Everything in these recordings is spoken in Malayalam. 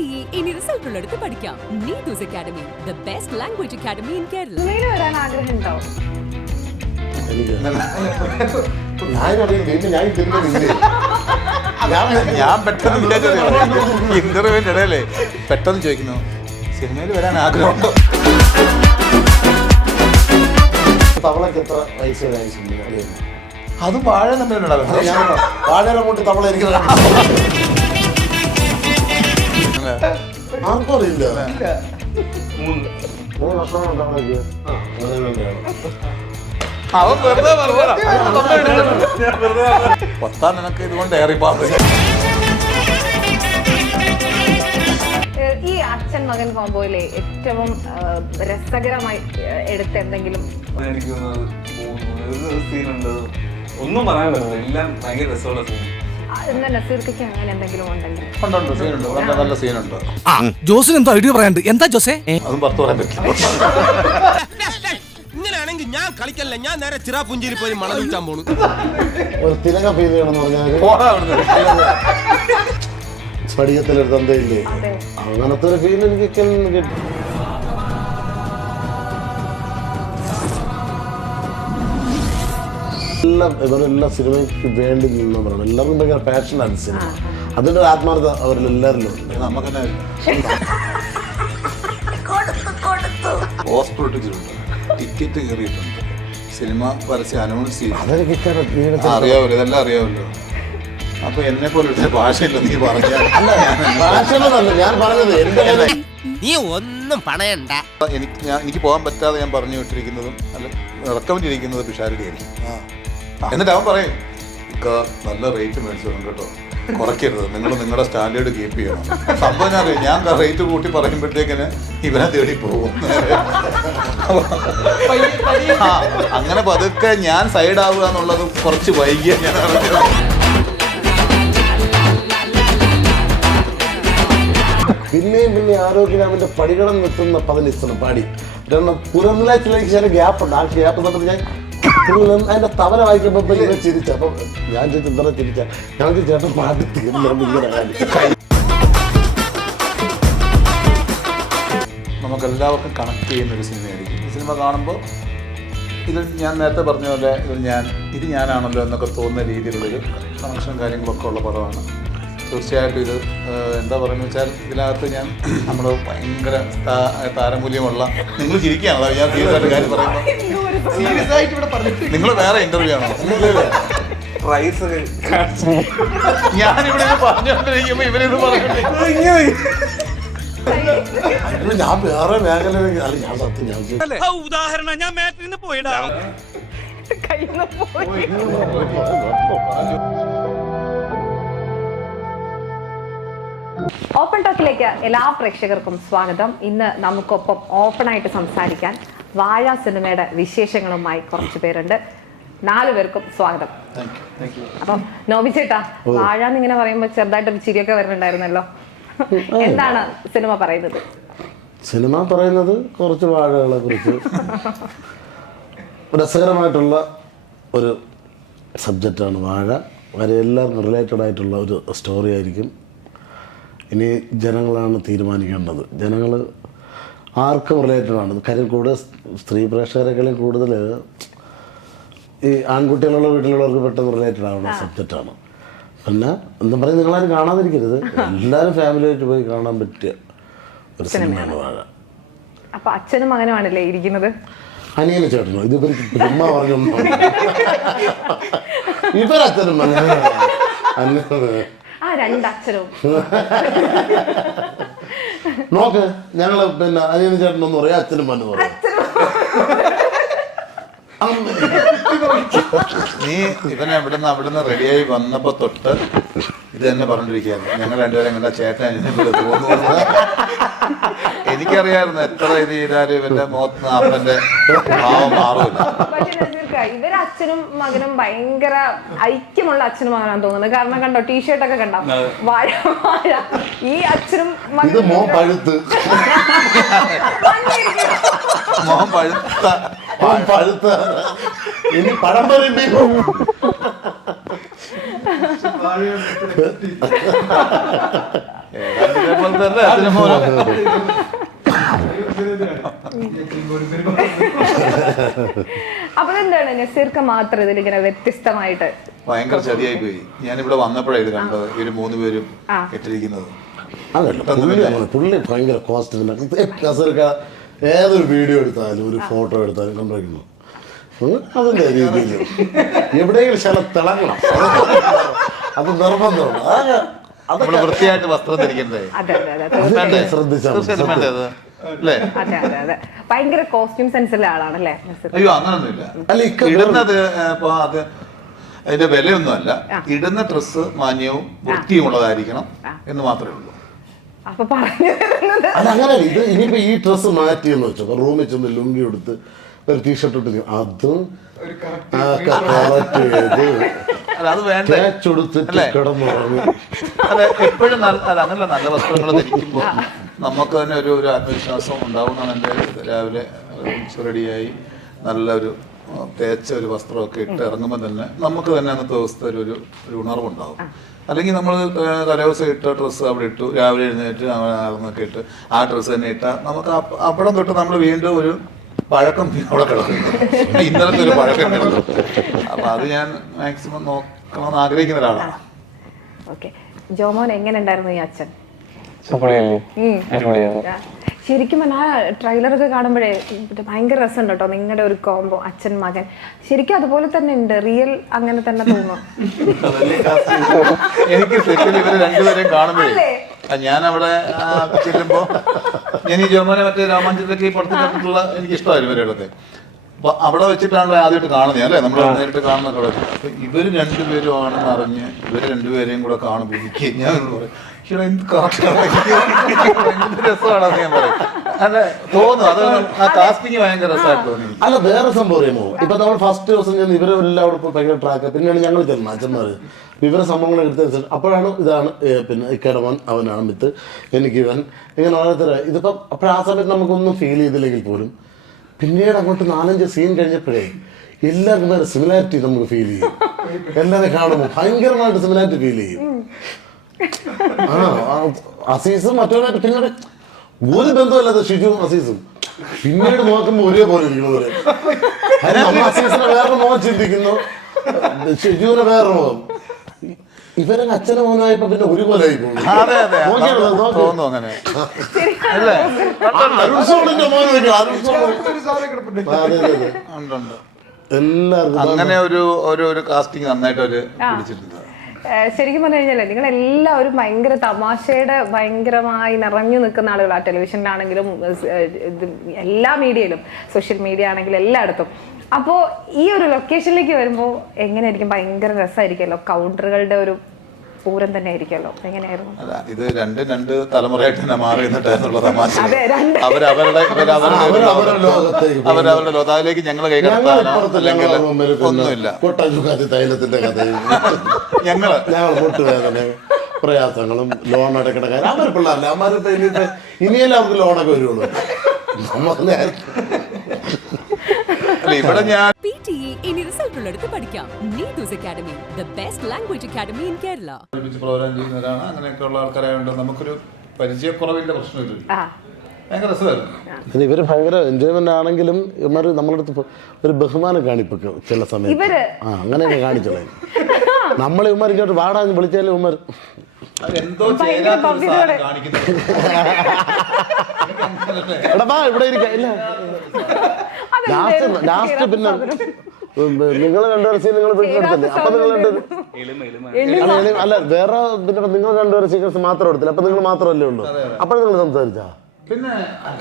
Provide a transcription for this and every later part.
NTA ഇനി റിസൾട്ട് ഉള്ളടുത്ത് പഠിക്കാം. Neethu's academy, the best language academy in Kerala. വരാൻ ആഗ്രഹമുണ്ടോ? ഞാൻ പെട്ടെന്ന് ഇന്റർവ്യൂവിന്റെ ഇടയിലേ പെട്ടെന്ന് ചോദിക്കുന്നു, സിനിമയിൽ വരാൻ ആഗ്രഹമുണ്ടോ? തവളക്ക് എത്ര വയസ്സ് അത് വാഴ തമ്മിലുണ്ടാകും. വാഴയുടെ കൂട്ടി തവള എനിക്ക് ആർക്കും അറിയില്ല. 3 വർഷമാണ് തവളക്ക്. അവൻ വെറുതെ പത്താം നിനക്ക് ഇതുകൊണ്ട് ഏറിപ്പാസ്. ഈ അച്ഛൻ മകൻ കോംബോയിലെ ഏറ്റവും രസകരമായി എടുത്ത എന്തെങ്കിലും സീനുണ്ട്, ഒന്നും പറയാൻ പറ്റില്ല, എല്ലാം ഭയങ്കര രസമുള്ള സീൻ. നസീർക്ക് അങ്ങനെ എന്തെങ്കിലും ഉണ്ടെങ്കിൽ ഉണ്ട്, സീനുണ്ട്, നല്ല സീനുണ്ട്. ജോസിന് എന്തോ ഐഡിയ പറയാനുണ്ട്. എന്താ ജോസേ? അതും പുറത്തു പറയാൻ പറ്റില്ല. ഇങ്ങനെയാണെങ്കിൽ ഞാൻ കളിക്കല്ല, ഞാൻ നേരെ ചിറാപുഞ്ചിയിൽ പോയി മണം വിൽക്കാൻ പോണു. ഒരു തിലക ഫീൽ ചെയ്യണമെന്ന് പറഞ്ഞാൽ സ്ഫടികത്തിലൊരു തന്തയില്ലേ, അങ്ങനത്തെ ഒരു ഫീൽ എനിക്ക് കിട്ടി. ഇവരെല്ലാ സിനിമയ്ക്ക് വേണ്ടി നിന്നവരാണ്. എല്ലാവർക്കും ഭയങ്കര പാഷനാണ് സിനിമ. അതിൻ്റെ ഒരു ആത്മാർത്ഥത അവരിലെല്ലാവരിലും ഉണ്ട്. നമുക്കെന്നെ പോസ്റ്റർ ഇട്ടിട്ടുണ്ട്, ടിക്കറ്റ് കയറിയിട്ടുണ്ട്, സിനിമ പരസ്യം അനൗൺസ് ചെയ്തു. അറിയാമല്ലോ, ഇതെല്ലാം അറിയാമല്ലോ. അപ്പൊ എന്നെ പോലെ ഭാഷയില്ല നീ പറഞ്ഞാൽ. ഞാൻ പറഞ്ഞത് എന്റെ നീ ഒന്നും പണയണ്ട. എനിക്ക് പോകാൻ പറ്റാതെ ഞാൻ പറഞ്ഞു വിട്ടിരിക്കുന്നതും അല്ല റെക്കമെൻഡ് ചെയ്തിരിക്കുന്നത് പിഷാരടി ആയിരിക്കും. എന്നിട്ട് അവൻ പറയും, നല്ല റേറ്റ് മേടിച്ചോളും കേട്ടോ, കുറയ്ക്കരുത്, നിങ്ങൾ നിങ്ങളുടെ സ്റ്റാൻഡേർഡ് കീപ്പ് ചെയ്യണം. സംഭവം ഞാൻ അറിയാം, ഞാൻ റേറ്റ് കൂട്ടി പറയുമ്പോഴത്തേക്കിന് ഇവനെ തേടി പോകും. അങ്ങനെ പതുക്കെ ഞാൻ സൈഡ് ആവുക എന്നുള്ളത് കുറച്ച് വൈകിയ ഞാൻ അറിഞ്ഞത്. പിന്നെയും പിന്നെ ആരോഗ്യരാമിന്റെ പടികടം നിർത്തുന്ന പതിനിസ്തണം പാടി പുറന്നിലേക്ക് ചില ഗ്യാപ്പുണ്ട്. ആ ഗ്യാപ്പ് തന്നിട്ട് ഞാൻ അതിന്റെ തവല വായിക്കുമ്പോ ഇങ്ങനെ ചിരിച്ച. അപ്പൊ ഞാൻ ചോദിച്ചു ഇത്ര ചിരിച്ച, ഞങ്ങൾക്ക് ചേട്ടൻ പാടി നമുക്കെല്ലാവർക്കും കണക്ട് ചെയ്യുന്നൊരു സിനിമയായിരിക്കും ഈ സിനിമ കാണുമ്പോൾ. ഇത് ഞാൻ നേരത്തെ പറഞ്ഞ പോലെ ഇത് ഞാനാണല്ലോ എന്നൊക്കെ തോന്നുന്ന രീതിയിലുള്ളൊരു കണക്ഷനും കാര്യങ്ങളൊക്കെ ഉള്ള പടമാണ്. തീർച്ചയായിട്ടും ഇത് എന്താ പറയുന്നത് വെച്ചാൽ ഇതിനകത്ത് ഞാൻ നമ്മൾ ഭയങ്കര താരമൂല്യമുള്ള, നിങ്ങൾ ചിരിക്കുകയാണ് ഞാൻ സീരിയസ് ആയിട്ട് കാര്യം പറയുമ്പോൾ. നിങ്ങൾ വേറെ ഇന്റർവ്യൂ ആണോ? ഞാനിവിടെ പറഞ്ഞുകൊണ്ടിരിക്കുമ്പോ ഇവരിത് പറഞ്ഞോണ്ടിരിക്കും. ഞാൻ വേറെ മേഖല അല്ല, ഞാൻ സത്യം ഞാൻ ഉദാഹരണം ഞാൻ മാറ്റിൽ നിന്ന് പോയിടാ. ഓപ്പൺ ടോക്കിലേക്ക് എല്ലാ പ്രേക്ഷകർക്കും സ്വാഗതം. ഇന്ന് നമുക്കൊപ്പം ഓപ്പണായിട്ട് സംസാരിക്കാൻ വാഴ സിനിമയുടെ വിശേഷങ്ങളുമായി കുറച്ച് പേരുണ്ട്. 4 പേർക്കും സ്വാഗതം. അപ്പം നോബി ചേട്ടാ, വാഴ എന്നിങ്ങനെ പറയുമ്പോൾ ചെറുതായിട്ടൊരു ചിരിയൊക്കെ വരുന്നുണ്ടായിരുന്നല്ലോ. എന്താണ് സിനിമ പറയുന്നത്? സിനിമ പറയുന്നത് കുറച്ച് വാഴകളെ കുറിച്ച് രസകരമായിട്ടുള്ള ഒരു സബ്ജക്റ്റാണ് വാഴ. വരെ എല്ലാവർക്കും റിലേറ്റഡ് ആയിട്ടുള്ള ഒരു സ്റ്റോറി ആയിരിക്കും. ഇനി ജനങ്ങളാണ് തീരുമാനിക്കേണ്ടത്. ജനങ്ങൾ ആർക്കും റിലേറ്റഡ് ആണ്. കാര്യം കൂടുതൽ സ്ത്രീ പ്രേക്ഷകരെക്കാളും കൂടുതൽ ഈ ആൺകുട്ടികളുള്ള വീട്ടിലുള്ളവർക്ക് പെട്ടെന്ന് റിലേറ്റഡ് ആവുന്ന സബ്ജക്റ്റാണ്. പിന്നെ എന്താ പറയുക, നിങ്ങളാരും കാണാതിരിക്കരുത്. എല്ലാവരും ഫാമിലിയായിട്ട് പോയി കാണാൻ പറ്റിയ ഒരു സിനിമയാണ് വാഴ. അപ്പൊ അച്ഛനും മകനുമാണല്ലേ ഇരിക്കുന്നത്? അനിയന് ചേട്ടനോ? ഇത് ചുമ്മാ പറഞ്ഞു. ഇവരച്ഛനും മകനും രണ്ടച്ഛനും. നോക്ക്, ഞങ്ങള് പിന്നെ അനിയന് ചേട്ടനൊന്നും പറയാം, അച്ഛനും മണ്ണു പറയാം. നീ ഇവനെ അവിടുന്ന് റെഡിയായി വന്നപ്പോ തൊട്ട് ഇത് തന്നെ പറഞ്ഞിരിക്കുകയായിരുന്നു. ഞങ്ങൾ രണ്ടുപേരും കണ്ട ചേട്ടൻ തോന്നുന്നു. എനിക്കറിയായിരുന്നു എത്ര ഇത് ചെയ്താലും ഇവന്റെ മുഖത്ത് അപ്പന്റെ ഭാവം മാറൂല. ഇവര് അച്ഛനും മകനും ഭയങ്കര ഐക്യമുള്ള അച്ഛനും മകനാന്ന് തോന്നുന്നത്. കാരണം കണ്ടോ, ടീഷർട്ടൊക്കെ കണ്ടോ, വാഴ വാഴ. ഈ അച്ഛനും മകനും മോൻ പഴുത്ത് ഇനി പഴം പറയും. ഇതേപോലത്തെ അല്ലേ അച്ഛനും മോനും? അപ്പൊ എന്താണ് നസീർക്ക് മാത്രം ഇതിലിങ്ങനെ വ്യത്യസ്തമായിട്ട്? ഭയങ്കര ചതിയായി പോയി. ഞാനിവിടെ വന്നപ്പോഴാണ് ഇത് കണ്ടത്, ഇവര് 3 പേരും ഇട്ടിരിക്കുന്നത്. അതല്ല, പുള്ളി ഭയങ്കര കോസ്റ്റ്. ഏതൊരു വീഡിയോ എടുത്താലും ഒരു ഫോട്ടോ എടുത്താലും കണ്ടുവയ്ക്കുന്നു അതിന്റെ രീതിയിൽ എവിടെയെങ്കിലും ചില തിളങ്ങണം, അത് നിർബന്ധമാണ്. നമ്മള് വൃത്തിയായിട്ട് വസ്ത്രം ധരിക്കണ്ടേ? ശ്രദ്ധിച്ചാൽ അല്ലേ? അതെ അതെ അതെ, ഭയങ്കര കോസ്റ്റ്യൂം സെൻസിലെ ആളാണല്ലേ നസീർ? അയ്യോ അങ്ങനൊന്നുമില്ല. ഇടുന്നത് ഇപ്പൊ അത് അതിന്റെ വിലയൊന്നുമല്ല, ഇടുന്ന ഡ്രസ്സ് മാന്യവും വൃത്തിയുമുള്ളതായിരിക്കണം എന്ന് മാത്രമേ ഉള്ളൂ. അപ്പൊ പറഞ്ഞു തരുന്നത് അല്ല അങ്ങനെ ഇത് ഇനിയിപ്പോ ഈ ഡ്രസ്സ് മാറ്റിയെന്ന് വെച്ചോ, റൂമിൽ ചെന്ന് ലുങ്കി എടുത്ത് ഒരു ടീഷർട്ട് ഇട്ട് അതും അത് വേണ്ട കിടന്നുറങ്ങി. അതെ, എപ്പോഴും അങ്ങനല്ല, നല്ല വസ്ത്രങ്ങൾ ധരിക്കുമ്പോൾ നമുക്ക് തന്നെ ഒരു ആത്മവിശ്വാസം ഉണ്ടാവുന്നതാണ്. എൻ്റെ രാവിലെ റെഡിയായി നല്ലൊരു തേച്ച ഒരു വസ്ത്രമൊക്കെ ഇട്ട് ഇറങ്ങുമ്പോൾ തന്നെ നമുക്ക് തന്നെ അന്നത്തെ ദിവസത്തെ ഒരു ഉണർവുണ്ടാവും. അല്ലെങ്കിൽ നമ്മൾ തലേദിവസം ഇട്ട ഡ്രസ്സ് അവിടെ ഇട്ടു, രാവിലെ എഴുന്നേറ്റ് അളന്നൊക്കെ ഇട്ട് ആ ഡ്രസ്സ് തന്നെ ഇട്ടാൽ നമുക്ക് അവിടെ തൊട്ട് നമ്മൾ വീണ്ടും ഒരു പഴക്കം അവിടെ കിടക്കുന്നു, ഇന്നലത്തെ ഒരു പഴക്കം കിടക്കും. അപ്പൊ അത് ഞാൻ മാക്സിമം നോക്കണമെന്ന് ആഗ്രഹിക്കുന്ന ഒരാളാണ്. ഓക്കെ, ജോമോൻ എങ്ങനെ ഉണ്ടായിരുന്നു ഈ അച്ഛൻ? ശരിക്കും പറഞ്ഞാൽ ട്രെയിലറൊക്കെ കാണുമ്പോഴേ ഭയങ്കര രസമുണ്ട് കേട്ടോ നിങ്ങളുടെ ഒരു കോംബോ, അച്ഛൻ മകൻ. ശരിക്കും അതുപോലെ തന്നെ ഉണ്ട്, റിയൽ അങ്ങനെ തന്നെ തോന്നുന്നു. എനിക്ക് സെറ്റിൽ ഇവര് രണ്ടുപേരെയും കാണുമ്പോഴേ ഞാൻ അവിടെ ചെല്ലുമ്പോ ഞാൻ ഈ ജോമോനെ മറ്റേ രാമാഞ്ചലൊക്കെ ഈ പടത്തിൽ കണ്ടിട്ടുള്ള എനിക്ക് ഇഷ്ടമായിരുന്നു ഇവരുടെയൊക്കെ. അപ്പൊ അവിടെ വെച്ചിട്ടാണല്ലോ ആദ്യമായിട്ട് കാണുന്നത് അല്ലേ, നമ്മൾ നേരിട്ട് കാണുന്ന അവിടെ. അപ്പൊ ഇവര് രണ്ടുപേരും ആണെന്ന് അറിഞ്ഞ് ഇവര് രണ്ടുപേരെയും കൂടെ കാണുമ്പോൾ എനിക്ക് ഞാൻ പറയും എന്ത് രസമാണെന്ന് ഞാൻ പറയും. അല്ലെ തോന്നുന്നു, അത് ആ കാസ്റ്റിംഗ് ഭയങ്കര രസമായിട്ട് തോന്നി. അല്ല വേറെ സംഭവം അറിയാമോ, ഇപ്പൊ നമ്മൾ ഫസ്റ്റ് ദിവസം ചെന്ന് ഇവരെല്ലാവരും ഭയങ്കര ട്രാക്ക്, പിന്നെയാണ് ഞങ്ങൾ ചെന്നത് അച്ഛന്മാര് വിവര സംഭവങ്ങൾ എടുത്തനുസരിച്ച് അപ്പോഴാണ് ഇതാണ് പിന്നെ ഇക്കടവൻ, അവനാണ് മിത്ത്, എനിക്കിവൻ, ഇങ്ങനെ ഓരോരുത്തര ഇതിപ്പം അപ്പോഴാ സമയത്ത് നമുക്കൊന്നും ഫീൽ ചെയ്തില്ലെങ്കിൽ പോലും പിന്നീട് അങ്ങോട്ട് 4-5 സീൻ കഴിഞ്ഞപ്പോഴേ എല്ലാവർക്കും വേറെ സിമിലാരിറ്റി നമുക്ക് ഫീൽ ചെയ്യും. എല്ലാവരും കാണുമ്പോൾ ഭയങ്കരമായിട്ട് സിമിലാരിറ്റി ഫീൽ ചെയ്യും. അസീസും മറ്റൊരായിട്ട് പിന്നീട് ഒരു ബന്ധമല്ലാതെ ഷിജുവും അസീസും പിന്നീട് നോക്കുമ്പോൾ ഒരേപോലെ ഇരിക്കുന്നവര്. നമ്മൾ അസീസിനെ വേറെ മുഖം ചിന്തിക്കുന്നു, ഷിജുവിനെ വേറെ മുഖം. ഇവരെ അച്ഛനും മോനായപ്പോ പിന്നെ ഒരുപോലെ ആയി പോകും. അങ്ങനെ ഒരു കാസ്റ്റിംഗ് നന്നായിട്ട് അവര് പിടിച്ചിട്ടുണ്ട്. ശരിക്കും പറഞ്ഞു കഴിഞ്ഞാൽ നിങ്ങൾ എല്ലാവരും ഭയങ്കര തമാശയുടെ ഭയങ്കരമായി നിറഞ്ഞു നിൽക്കുന്ന ആളുകളാണ്. ടെലിവിഷനിലാണെങ്കിലും എല്ലാ മീഡിയയിലും, സോഷ്യൽ മീഡിയ ആണെങ്കിലും എല്ലായിടത്തും. അപ്പോൾ ഈ ഒരു ലൊക്കേഷനിലേക്ക് വരുമ്പോൾ എങ്ങനെയായിരിക്കും? ഭയങ്കര രസമായിരിക്കുമല്ലോ, കൗണ്ടറുകളുടെ ഒരു പൂരം തന്നെ ആയിരിക്കുമല്ലോ. എങ്ങനെയായിരുന്നു? ഇത് രണ്ട് തലമുറയായിട്ട് തന്നെ മാറി എന്നുള്ള തമാശ അവരവരുടെ ലോകത്തിലേക്ക് ഞങ്ങൾ കൈകടത്താനോ അല്ലെങ്കിൽ ഒന്നുമില്ല. തൈലത്തിന്റെ കഥയും ഞങ്ങൾ മുട്ടുവേദന പ്രയാസങ്ങളും ലോൺ അടയ്ക്കണ കാര്യം അവർ പിള്ളേരല്ല, അവന്മാരിപ്പോ ഇനിയല്ലേ അവർക്ക് ലോണൊക്കെ വരുള്ളൂ. നമുക്ക് ഇവിടെ ഞാൻ PTE ഇനി റിസൾട്ട് ഉള്ളടുത്ത് പഠിക്കാം. Neethu's academy, the best language academy in Kerala. Programme ചെയ്യുന്നവരാണ്, അങ്ങനെയൊക്കെയുള്ള ആൾക്കാരായതുകൊണ്ട് നമുക്കൊരു പരിചയക്കുറവിന്റെ പ്രശ്നമില്ല. ഭയങ്കര രസമായിരുന്നു. ഇവര് ഭയങ്കര എൻജോയ്മെന്റ് ആണെങ്കിലും ഇവന്മാർ നമ്മളടുത്ത് ഒരു ബഹുമാനം കാണിപ്പൊക്കെ ചില സമയത്ത് അങ്ങനെയൊക്കെ കാണിച്ചോളെ. നമ്മളെ ഇവന്മാർ ഇങ്ങോട്ട് വാടാന്ന് വിളിച്ചാലും ഇവന്മാർ എന്തോ എടാ ഇവിടെ ഇരിക്കാം. ഇല്ല ലാസ്റ്റ് പിന്നെ നിങ്ങൾ രണ്ടുപേരും നിങ്ങൾ പിടിച്ചെടുത്തില്ലേ, അപ്പൊ നിങ്ങൾ അല്ല വേറെ പിന്നെ നിങ്ങൾ രണ്ടുപേരും സീക്വൻസ് മാത്രം എടുത്തില്ല, അപ്പൊ നിങ്ങൾ മാത്രമല്ലേ ഉള്ളൂ. അപ്പോൾ നിങ്ങൾ സംസാരിച്ചാ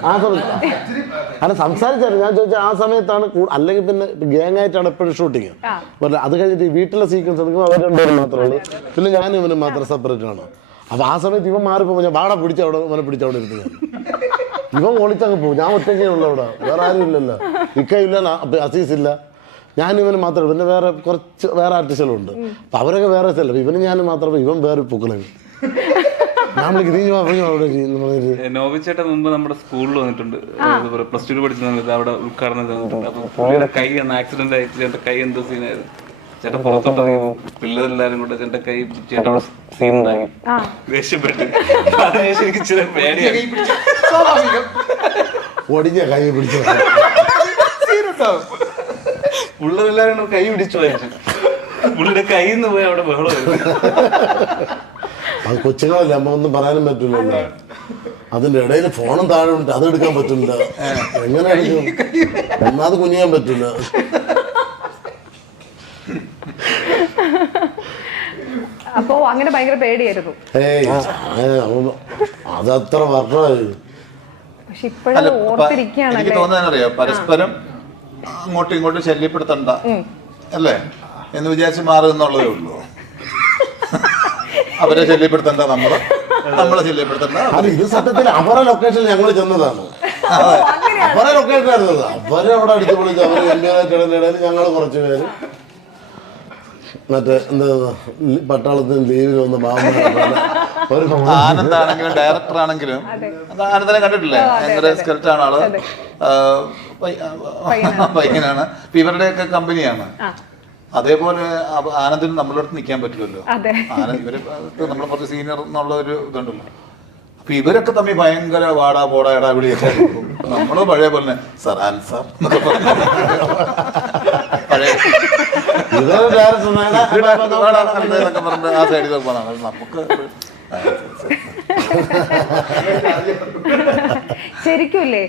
ആ സമയത്ത് അല്ല സംസാരിച്ചായിരുന്നു. ഞാൻ ചോദിച്ചാൽ ആ സമയത്താണ് അല്ലെങ്കിൽ പിന്നെ ഗ്യാങ് ആയിട്ടാണ് എപ്പോഴും ഷൂട്ടിങ്. അത് കഴിഞ്ഞിട്ട് വീട്ടിലെ സീക്വൻസ് എടുക്കുമ്പോൾ അവർ രണ്ടുപേരും മാത്രമേ ഉള്ളൂ, പിന്നെ ഞാൻ ഇവന് മാത്രം സെപ്പറേറ്റ് ആണ്. അപ്പൊ ആ സമയത്ത് ഇവൻ മാറിപ്പോ ഞാൻ വാട പിടിച്ചവിടെ ഇവനെ പിടിച്ചവിടെ ഇരുന്നു. ഇവൻ ഒളിച്ചങ്ങ് പോകും, ഞാൻ ഒറ്റയ്ക്കേ ഉള്ളു അവിടെ, വേറെ ആരും ഇല്ലല്ലോ. ഇക്കയില്ല, അസീസ് ഇല്ല, ഞാനും ഇവന് മാത്രമേ. പിന്നെ വേറെ ആർട്ടിസ്റ്റുകളുണ്ട്, അപ്പൊ അവരൊക്കെ വേറെ സ്ഥലം. ഇവന് ഞാനും മാത്രമേ, ഇവൻ വേറെ പൂക്കളെ. നോവിച്ചേട്ടൻ മുമ്പ് നമ്മുടെ സ്കൂളിൽ വന്നിട്ടുണ്ട്, +2 പഠിച്ച സമയത്ത് അവിടെ ഉദ്ഘാടനം ചെയ്തിട്ടുണ്ട്. അപ്പൊ പുള്ളിയുടെ കൈ ആക്സിഡന്റ് ആയിട്ട് കൈ എന്തോ സീനായിരുന്നു. ചേട്ടൻ പുറത്തോട്ടിറങ്ങിയപ്പോ പിള്ളേരെല്ലാരും കൂടെ ചേട്ടൻ കൈ ചേട്ടനോട് സീൻ ഉണ്ടാക്കി ആ ദേഷ്യപ്പെട്ട് അതിനുശേഷം എനിക്ക് ഇച്ചിരി പേടിയായി. ഒടിഞ്ഞ കൈ പിടിച്ചു പിള്ളേരെല്ലാരും കൂടെ കൈ പിടിച്ചു വാങ്ങിച്ചു. പുള്ളിയുടെ കയ്യിൽ നിന്ന് പോയി അവിടെ ബഹളം വരുന്നു. അത് കൊച്ചുങ്ങളല്ലേ, അമ്മ ഒന്നും പറയാനും പറ്റില്ലല്ലോ. അതിന്റെ ഇടയിൽ ഫോണും താഴെ ഉണ്ട്, അത് എടുക്കാൻ പറ്റില്ല. എങ്ങനെ ഒന്നാമത് കുനിയാൻ പറ്റില്ല. അപ്പോ അങ്ങനെ ഭയങ്കര പേടിയായിരുന്നു. അതത്ര വർഷമായി. പക്ഷെ ഇപ്പോഴും ഓർത്തിരിക്കുകയാണല്ലേ. എനിക്ക് തോന്നുന്നറിയോ, പരസ്പരം അങ്ങോട്ടും ഇങ്ങോട്ടും ശല്യപ്പെടുത്തണ്ട അല്ലേ എന്ന് വിചാരിച്ച് മാറുക എന്നുള്ളതേ ഉള്ളൂ. അവരെ ശല്യപ്പെടുത്തണ്ട, നമ്മളെ ശല്യപ്പെടുത്തണ്ട. അത് ഇത് സത്യത്തിൽ അവരുടെ ലൊക്കേഷനിൽ ഞങ്ങൾ ചെന്നതാണ്. അവരുടെ ലൊക്കേഷൻ ആയിരുന്നത്. അവരെ അവിടെ അടുത്ത് വിളിച്ച് അവർ ഇടയിൽ ഞങ്ങൾ കുറച്ച് പേര് മറ്റേ എന്താ പട്ടാളത്തിന് ലീവിന് വന്ന ഒരു ആനന്ദാണെങ്കിലും ഡയറക്ടർ ആണെങ്കിലും ആനന്ദനെ കണ്ടിട്ടില്ലേ, ഭയങ്കര സ്കെൽറ്റാണ് ആള്, പയ്യനാണ്. ഇവരുടെയൊക്കെ കമ്പനിയാണ്. അതേപോലെ ആനന്ദിന് നമ്മളെ അടുത്ത് നിൽക്കാൻ പറ്റില്ലല്ലോ. ഇവര് നമ്മളെ കുറച്ച് സീനിയർ എന്നുള്ള ഒരു ഇതുണ്ടല്ലോ. അപ്പൊ ഇവരൊക്കെ തമ്മിൽ ഭയങ്കര വാടാ പോടാ എടാ വിളിയൊക്കെ. നമ്മള് പഴയ പോലെ സാർ ആൻസർ എന്നൊക്കെ പറഞ്ഞു പഴയ എന്നൊക്കെ പറഞ്ഞ് ആ സൈഡിൽ പോകണം. നമുക്ക് ശരിക്കുംല്ലേ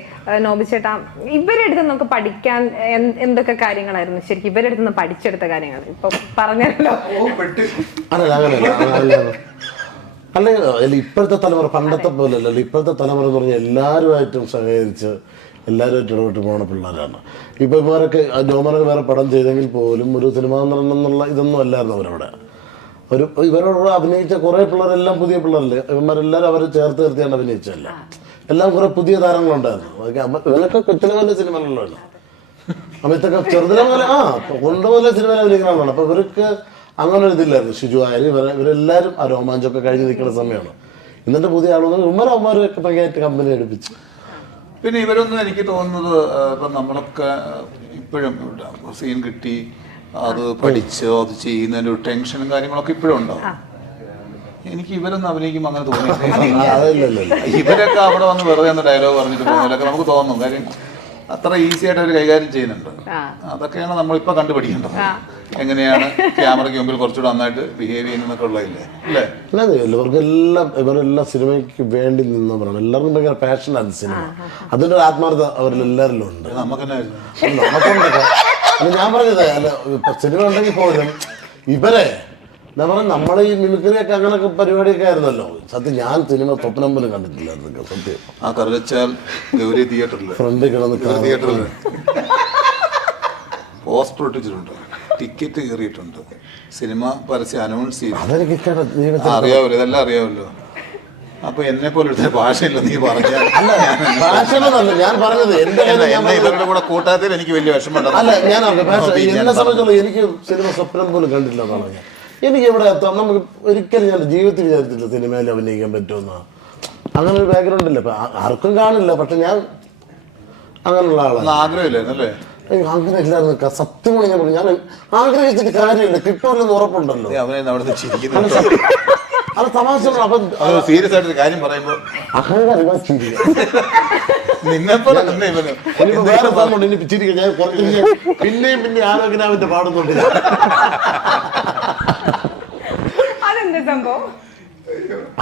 നോബി ചേട്ടാ, ഇവരുടെ അടുത്ത് നമുക്ക് പഠിക്കാൻ എന്തൊക്കെ കാര്യങ്ങളായിരുന്നു ശരിക്കും ഇവരുടെ അടുത്ത് നിന്ന് പഠിച്ചെടുത്ത കാര്യങ്ങൾ ഇപ്പൊ പറഞ്ഞല്ലോ? അല്ല ഇപ്പോഴത്തെ തലമുറ പണ്ടത്തെ പോലെ അല്ലല്ലോ. ഇപ്പോഴത്തെ തലമുറ എന്ന് പറഞ്ഞാൽ എല്ലാവരുമായിട്ടും സഹകരിച്ച് എല്ലാവരുമായിട്ട് ഇടപെട്ട് പോകുന്ന പിള്ളേരാണ്. ഇപ്പം ഇവരൊക്കെ ജോമനൊക്കെ വേറെ പടം ചെയ്തെങ്കിൽ പോലും ഒരു സിനിമാ നടനം എന്നുള്ള ഇതൊന്നും അല്ലായിരുന്നു അവരവിടെ. ഇവരോട് അഭിനയിച്ച കുറേ പിള്ളേരെല്ലാം പുതിയ പിള്ളേരല്ലേ, ഇവന്മാരെല്ലാവരും അവരെ ചേർത്ത് നിർത്തിയാണ് അഭിനയിച്ചല്ല. എല്ലാം കുറെ പുതിയ താരങ്ങളുണ്ടായിരുന്നു. ഇവരൊക്കെ കൊച്ചിലെ പോലെ സിനിമകളിലല്ല, അമിത്തൊക്കെ ചെറുതിലെ പോലെ കൊണ്ടുപോലെ സിനിമയിൽ അഭിനയിക്കണമെന്നാണ്. അപ്പോൾ ഇവർക്ക് അങ്ങനെ ഒരു ഇതില്ലായിരുന്നു. ഷിജു ആയാലും ഇവരെല്ലാവരും ആ രോമാഞ്ചമൊക്കെ കഴിഞ്ഞ് നിൽക്കുന്ന സമയമാണ്. ഇന്നത്തെ പുതിയ ആളൊന്നും ഉമ്മരവന്മാരൊക്കെ ഭയങ്കരമായിട്ട് കമ്പനി എടുപ്പിച്ചു. പിന്നെ ഇവരൊന്നും എനിക്ക് തോന്നുന്നത് ഇപ്പം നമ്മളൊക്കെ ഇപ്പോഴും സീൻ കിട്ടി അത് പഠിച്ചോ അത് ചെയ്യുന്നതിൻ്റെ ഒരു ടെൻഷനും കാര്യങ്ങളൊക്കെ ഇപ്പോഴും ഉണ്ടാവും. എനിക്ക് ഇവരൊന്നും അഭിനയിക്കുമ്പോൾ അങ്ങനെ തോന്നിയിട്ടില്ല. ഇവരൊക്കെ അവിടെ വന്ന് വെറുതെ ഒന്ന് ഡയലോഗ് പറഞ്ഞിട്ട് പോകുന്നതിലൊക്കെ നമുക്ക് തോന്നും. കാര്യം അത്ര ഈസി ആയിട്ട് അവർ കൈകാര്യം ചെയ്യുന്നുണ്ട്. അതൊക്കെയാണ് നമ്മളിപ്പോൾ കണ്ടുപിടിക്കേണ്ടത്. എങ്ങനെയാണ് ക്യാമറയ്ക്ക് മുമ്പിൽ കുറച്ചുകൂടെ നന്നായിട്ട് ബിഹേവ് ചെയ്യുന്നതൊക്കെ ഉള്ളതില്ലേ അല്ലേ? അല്ലാതെ ഇവരെല്ലാം സിനിമയ്ക്ക് വേണ്ടി നിന്നവരാണ്. എല്ലാവർക്കും ഭയങ്കര പാഷനാണ് സിനിമ. അതിൻ്റെ ഒരു ആത്മാർത്ഥത അവരിലെല്ലാവരിലും ഉണ്ട്. നമുക്കുണ്ടൊക്കെ ഞാൻ പറഞ്ഞത് അല്ല, സിനിമ ഉണ്ടെങ്കിൽ പോലും ഇവരെ ഞാൻ പറഞ്ഞ നമ്മളെ ഈ മിമിക്രിയൊക്കെ അങ്ങനൊക്കെ പരിപാടിയൊക്കെ ആയിരുന്നല്ലോ. സത്യം ഞാൻ സിനിമ സ്വപ്നം പോലും കണ്ടിട്ടില്ലായിരുന്നു സത്യം. ആ കറുകച്ചാൽ ഗൗരി തിയേറ്ററിൽ ഫ്രണ്ട് കിടന്ന് തിയേറ്ററിൽ പോസ്റ്റർ ഒട്ടിച്ചിട്ടുണ്ട്, ടിക്കറ്റ് കയറിയിട്ടുണ്ട്, സിനിമ പരസ്യം അനൗൺസ് ചെയ്തു. അറിയാമല്ലോ, ഇതെല്ലാം അറിയാമല്ലോ. അപ്പൊ എന്നെ പോലെ ഭാഷയില്ല നീ പറഞ്ഞാൽ ഞാൻ പറഞ്ഞത് ഇവരുടെ കൂടെ കൂട്ടാത്തതിൽ എനിക്ക് വലിയ വിഷമമുണ്ട്. അല്ല ഞാൻ എന്നെ സംബന്ധിച്ചുള്ള എനിക്ക് സിനിമ സ്വപ്നം പോലും കണ്ടില്ല എന്നാണ് ഞാൻ. എനിക്ക് എവിടെ എത്താം, നമുക്ക് ഒരിക്കലും ഞാൻ ജീവിതത്തിൽ വിചാരിച്ചില്ല സിനിമയിൽ അഭിനയിക്കാൻ പറ്റുമെന്ന്. അങ്ങനെ ഒരു ബാക്ക്ഗ്രൗണ്ട് ഇല്ല, ഇപ്പൊ ആർക്കും കാണില്ല. പക്ഷെ ഞാൻ അങ്ങനെയുള്ള ആളാണ്. ആഗ്രഹമില്ലായിരുന്നല്ലേ? അങ്ങനെ ഇല്ലായിരുന്നു. സത്യമാണ് ഞാൻ പറഞ്ഞു. ഞാൻ ആഗ്രഹിച്ചിട്ട് കാര്യമില്ല, കിട്ടുമല്ലെന്ന് ഉറപ്പുണ്ടല്ലോ. അത് തമാശ. അപ്പം സീരിയസ് ആയിട്ട് കാര്യം പറയുമ്പോൾ വേറെ സാധനമുണ്ട്. ഇനി ചിരിക്കുക ഞാൻ കുറച്ച് പിന്നെയും പിന്നെ ആരോഗ്യനാവിന്റെ പാടുന്നുണ്ട്.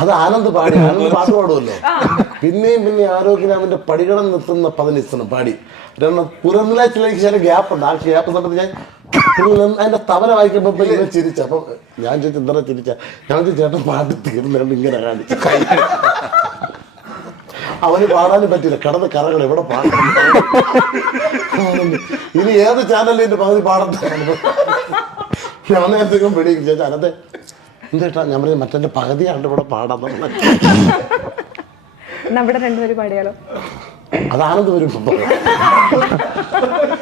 അത് ആനന്ദ് പാടി, ആനന്ദ് പാട്ട് പാടുമല്ലോ. പിന്നെയും പിന്നെ ആരോഗ്യനാവിന്റെ പടികടം നിർത്തുന്ന പതിനിസനം പാടി. പുറന്നിലേക്ക് ചില ഗ്യാപ്പ് ഉണ്ട്. ആ ഗ്യാപ്പ് സമയത്ത് ഞാൻ അതിന്റെ തവല വായിക്കുമ്പോ ഇങ്ങനെ ചിരിച്ച. അപ്പൊ ഞാൻ ചോദിച്ചു എന്താ ചിരിച്ച? ഞാൻ ചേട്ടൻ പാട്ട് തീർന്നുകൊണ്ട് ഇങ്ങനെ കാണിച്ചു. അവന് പാടാനും പറ്റില്ല, കിടന്ന് കറകൾ എവിടെ പാടും. ഇനി ഏത് ചാനലിൽ എന്റെ പകുതി പാടത്തെ ഞാൻ നേരത്തേക്കും പിടിക്കും. ചേച്ചാ അനത്തെ എന്തേട്ടാ ഞാൻ പറഞ്ഞ മറ്റേ പകുതിയാണ്ട് ഇവിടെ പാടാൻ നമ്മുടെ രണ്ടുപേരും പാടിയാലോ? അത് ആനന്ദ് വരും.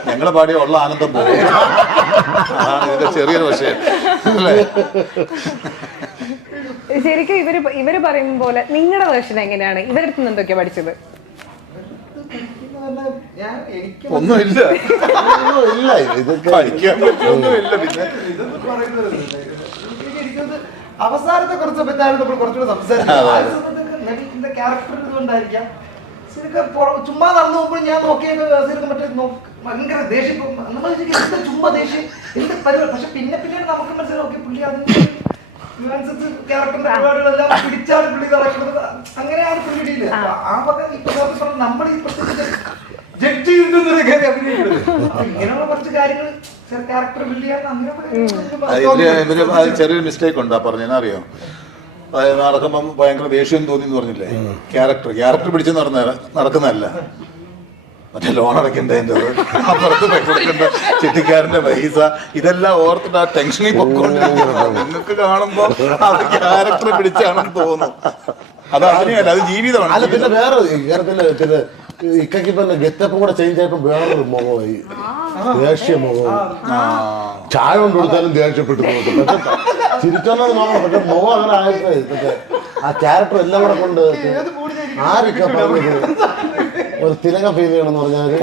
ഞങ്ങളെ പാടിയ ഉള്ള ആനന്ദം പോകും. ഇതിന്റെ ചെറിയൊരു വിഷയം. ശരിക്കും ഇവര് പറയുന്ന പോലെ നിങ്ങളുടെ വേർഷൻ എങ്ങനെയാണ്? ഇവരുടെ അടുത്ത് നിന്ന് എന്തൊക്കെയാ പഠിച്ചത്? ഒന്നുമില്ല, ഇല്ല ഇതൊക്കെ പഠിക്കാൻ പറ്റൊന്നുമില്ല. പിന്നെ അവസാനത്തെ കുറച്ച് സമയത്താണ് നമ്മൾ കുറച്ചുകൂടെ സംസാരിക്കുന്നത്. ക്യാരക്ടർ ഇതുകൊണ്ടായിരിക്കാം. ചുമ്മാ നടന്നു പോകുമ്പോൾ ഞാൻ നോക്കിയത് മറ്റേ ഭയങ്കര ദേഷ്യം, നമ്മൾ എന്താ ചുമ്മാ ദേഷ്യം എന്ത് പരിപാടി. പക്ഷെ പിന്നീട് നമുക്ക് മനസ്സിലാക്കി ഓക്കെ പുള്ളി അതിന്റെ ക്യാരക്ടറിന്റെ പരിപാടികളെല്ലാം പിടിച്ചാണ് പുള്ളി നടക്കുന്നത്. അങ്ങനെയാണ് പുള്ളിയില്ല ആ വക. ഇപ്പൊ നമ്മൾ ഈ ജഡ്ജ് ഇങ്ങനെയുള്ള കുറച്ച് കാര്യങ്ങൾ ക്യാരക്ടർ ബിൽഡ് ചെയ്യാൻ അങ്ങനെ ചെറിയൊരു മിസ്റ്റേക്ക് ഉണ്ടാ പറഞ്ഞറിയോ. നടക്കുമ്പം ഭയങ്കര ദേഷ്യം തോന്നി എന്ന് പറഞ്ഞില്ലേ, ക്യാരക്ടർ പിടിച്ച് നടക്കുന്നതല്ല, മറ്റേ ലോൺ അടയ്ക്കേണ്ടതിൻ്റെ അപ്പുറത്ത് കൊടുക്കേണ്ട ചിട്ടിക്കാരന്റെ പൈസ, ഇതെല്ലാം ഓർത്തിട്ട് ആ ടെൻഷനിൽ പൊക്കോണ്ടിരിക്കുന്നത്. നിങ്ങൾക്ക് കാണുമ്പോ അത് ക്യാരക്ടർ പിടിച്ചാണെന്ന് തോന്നും. അത് അങ്ങനെയല്ല, അത് ജീവിതമാണ്. അല്ല പിന്നെ വേറെ പിന്നെ ഇക്കയ്ക്ക് ഇപ്പൊ ഗെറ്റപ്പും കൂടെ ചേഞ്ച് ആയപ്പോ വേറൊരു മുഖമായി, ദേഷ്യ മുഖം. ചായ കൊണ്ട് കൊടുത്താലും ദേഷ്യപ്പെട്ടു നോക്കും. പക്ഷെ ചിരിച്ചോന്നാണ് നോക്കണം. പക്ഷെ മുഖം അങ്ങനെ ആയപ്പോ പക്ഷെ ആ ക്യാരക്ടർ എല്ലാം കൂടെ കൊണ്ട് ആരൊക്കെ ഒരു തിലക ഫീൽ ചെയ്യണമെന്ന് പറഞ്ഞാല്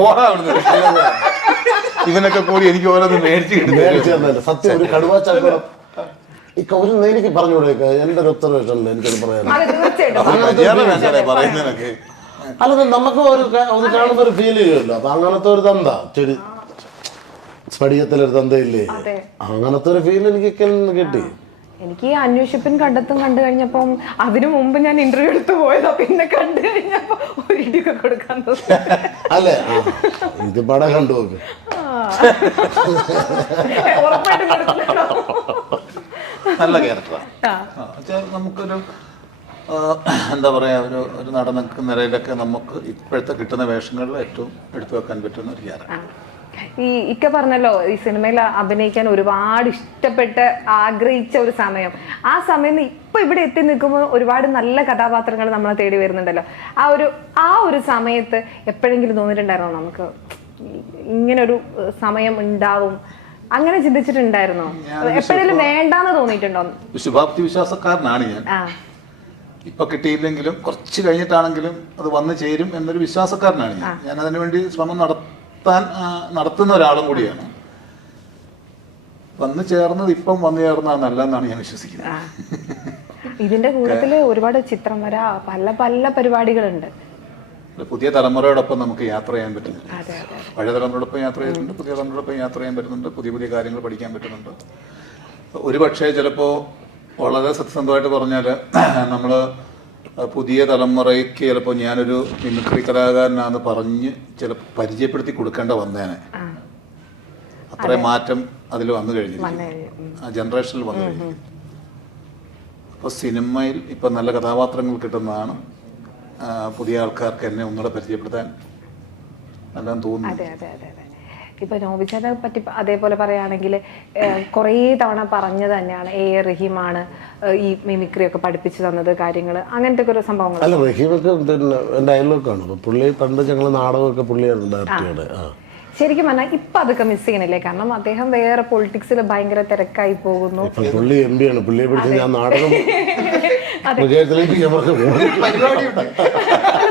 ഇവനൊക്കെ കൂടി എനിക്ക് ഓരോന്ന് മേടിച്ചു തന്നല്ല സത്യം. ഒരു കടുവാച്ചാക്കണം ഒരു എനിക്ക് പറഞ്ഞുകൂടെ, എന്റെ ഒരു ഒബ്സർവേഷനിൽ എനിക്കത് പറയുന്നതിനൊക്കെ. അല്ല നമുക്ക് ഒരു കാണുന്ന ഒരു ഫീൽ ചെയ്യുമല്ലോ. അപ്പൊ അങ്ങനത്തെ ഒരു തന്ത ചെടി സ്ഫടികത്തിലൊരു തന്തയില്ലേ, അങ്ങനത്തെ ഒരു ഫീൽ എനിക്ക് കിട്ടി. എനിക്ക് ഈ അന്വേഷിപ്പിൻ കണ്ടെത്തും കണ്ടു കഴിഞ്ഞപ്പം അതിനു മുമ്പ് ഞാൻ ഇന്റർവ്യൂ എടുത്ത് പോയതാ, പിന്നെ കണ്ടു കഴിഞ്ഞപ്പോ ഒരു ഇടിയൊക്കെ കൊടുക്കാൻ തോന്നി. അല്ലേ ഇത് പടം കണ്ടു നോക്ക്. ഉറപ്പായിട്ടും നല്ല ക്യാരക്ടറാണ്. നമുക്കൊരു എന്താ പറയാ, ഒരു നടൻ നിലയിലൊക്കെ നമുക്ക് ഇപ്പോഴത്തെ കിട്ടുന്ന വേഷങ്ങളിൽ ഏറ്റവും എടുത്തു വെക്കാൻ പറ്റുന്ന ഒരു ക്യാരക്ടർ. ഈ ഇക്ക പറഞ്ഞല്ലോ ഈ സിനിമയിൽ അഭിനയിക്കാൻ ഒരുപാട് ഇഷ്ടപ്പെട്ട് ആഗ്രഹിച്ച ഒരു സമയം, ആ സമയം ഇപ്പൊ ഇവിടെ എത്തി നിൽക്കുമ്പോൾ ഒരുപാട് നല്ല കഥാപാത്രങ്ങൾ നമ്മളെ തേടി വരുന്നുണ്ടല്ലോ. ആ ഒരു സമയത്ത് എപ്പോഴെങ്കിലും തോന്നിയിട്ടുണ്ടായിരുന്നോ നമുക്ക് ഇങ്ങനൊരു സമയം ഉണ്ടാവും, അങ്ങനെ ചിന്തിച്ചിട്ടുണ്ടായിരുന്നോ? എപ്പോഴെങ്കിലും വേണ്ടാന്ന് തോന്നിയിട്ടുണ്ടോ? ശുഭാപ്തി വിശ്വാസക്കാരനാണ് ഞാൻ. ഇപ്പൊ കിട്ടിയില്ലെങ്കിലും കുറച്ച് കഴിഞ്ഞിട്ടാണെങ്കിലും അത് വന്നു ചേരും എന്നൊരു വിശ്വാസക്കാരനാണ് ഞാൻ. അതിനുവേണ്ടി ശ്രമം നടത്തുന്ന ഒരാളും കൂടിയാണ്. വന്നു ചേർന്നത് ഇപ്പം വന്നു ചേർന്നത് നല്ലതെന്നാണ് ഞാൻ വിശ്വസിക്കുന്നത്. ഇതിന്റെ കൂട്ടത്തില് ഒരുപാട് ചിത്രം വര പല പല പരിപാടികളുണ്ട്. പുതിയ തലമുറയോടൊപ്പം നമുക്ക് യാത്ര ചെയ്യാൻ പറ്റുന്നുണ്ട്. പഴയ തലമുറയോടൊപ്പം യാത്ര ചെയ്യുന്നുണ്ട്, പുതിയ തലമുറയോടൊപ്പം യാത്ര ചെയ്യാൻ പറ്റുന്നുണ്ട്, പുതിയ പുതിയ കാര്യങ്ങൾ പഠിക്കാൻ പറ്റുന്നുണ്ട്. ഒരു പക്ഷേ ചിലപ്പോൾ വളരെ സത്യസന്ധമായിട്ട് പറഞ്ഞാൽ നമ്മൾ പുതിയ തലമുറയ്ക്ക് ചിലപ്പോൾ ഞാനൊരു മിമിക്രി കലാകാരനാണെന്ന് പറഞ്ഞ് ചിലപ്പോൾ പരിചയപ്പെടുത്തി കൊടുക്കേണ്ട വന്നേനെ. അത്രയും മാറ്റം അതിൽ വന്നു കഴിഞ്ഞിരിക്കും, ആ ജനറേഷനിൽ വന്നു കഴിഞ്ഞിരിക്കും. അപ്പോൾ സിനിമയിൽ ഇപ്പം നല്ല കഥാപാത്രങ്ങൾ കിട്ടുന്നതാണ് പുതിയ ആൾക്കാർക്ക് എന്നെ ഒന്നുകൂടെ പരിചയപ്പെടുത്താൻ നല്ലതെന്ന് തോന്നുന്നു. ഇപ്പൊ നോബിച്ചനെ പറ്റി അതേപോലെ പറയുകയാണെങ്കിൽ കുറേ തവണ പറഞ്ഞത് തന്നെയാണ് റഹീമാണ് ഈ മിമിക്രി ഒക്കെ പഠിപ്പിച്ചു തന്നത്, കാര്യങ്ങൾ അങ്ങനത്തെ ഒരു സംഭവങ്ങൾ. അല്ല റഹീമൊക്കെ പിന്നെ എന്റെ അയൽവക്കാണ്. പുള്ളി പണ്ട് ഞങ്ങൾ നാടകമൊക്കെ പുള്ളിയായിരുന്നു ഡയറക്ടറുടെ. ശരിക്കും പറഞ്ഞാൽ ഇപ്പൊ അതൊക്കെ മിസ് ചെയ്യണില്ലേ? കാരണം അദ്ദേഹം വേറെ പൊളിറ്റിക്സിൽ ഭയങ്കര തിരക്കായി പോകുന്നു. പുള്ളി എം പി ആണ്. പുള്ളിയെ പിടിച്ച് ഞാൻ നാടകം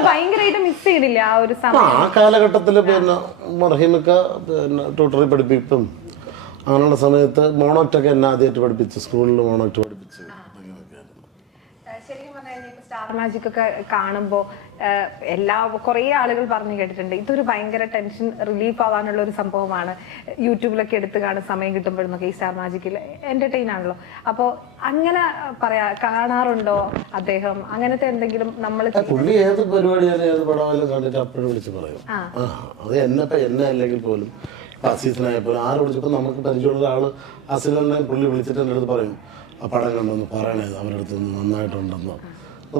ഭയങ്കരമായിട്ട് മിസ് ചെയ്തില്ല ആ ഒരു സമയം. ആ കാലഘട്ടത്തില് പിന്നെ റഹീമൊക്കെ പിന്നെ ട്യൂട്ടറി പഠിപ്പിക്കും. അങ്ങനെയുള്ള സമയത്ത് മോണോക്റ്റൊക്കെ എന്നെ ആദ്യമായിട്ട് പഠിപ്പിച്ചു, സ്കൂളിൽ മോണോക്റ്റ് പഠിപ്പിച്ചു. ശരിക്കും പറഞ്ഞാൽ സ്റ്റാർ മാജിക് ഒക്കെ കാണുമ്പോ കുറേ ആളുകൾ പറഞ്ഞു കേട്ടിട്ടുണ്ട് ഇതൊരു ഭയങ്കര ടെൻഷൻ റിലീഫ് ആവാനുള്ള ഒരു സംഭവമാണ്. യൂട്യൂബിലൊക്കെ എടുത്ത് കാണുന്ന സമയം കിട്ടുമ്പോഴൊക്കെ ഈ സ്റ്റാർ മാജിക്കിൽ എന്റർടൈൻ ആണല്ലോ. അപ്പോൾ അങ്ങനെ കാണാറുണ്ടോ അദ്ദേഹം? അങ്ങനത്തെ എന്തെങ്കിലും നമ്മൾ പുള്ളി ഏത് പരിപാടിയാലും ഏത് പടമായാലും കണ്ടിട്ട് അപ്പോഴും വിളിച്ച് പറയും. അത് എന്നെ അല്ലെങ്കിൽ പോലും അസീസിനായപ്പോലും ആര് വിളിച്ചപ്പോൾ നമുക്ക് പരിചയമുള്ള ആള് അസീസിനെ പുള്ളി വിളിച്ചിട്ട് എൻ്റെ അടുത്ത് പറയും ആ പടം കണ്ടൊന്ന് പറയണേ, അവരുടെ അടുത്ത് നന്നായിട്ടുണ്ടെന്നോ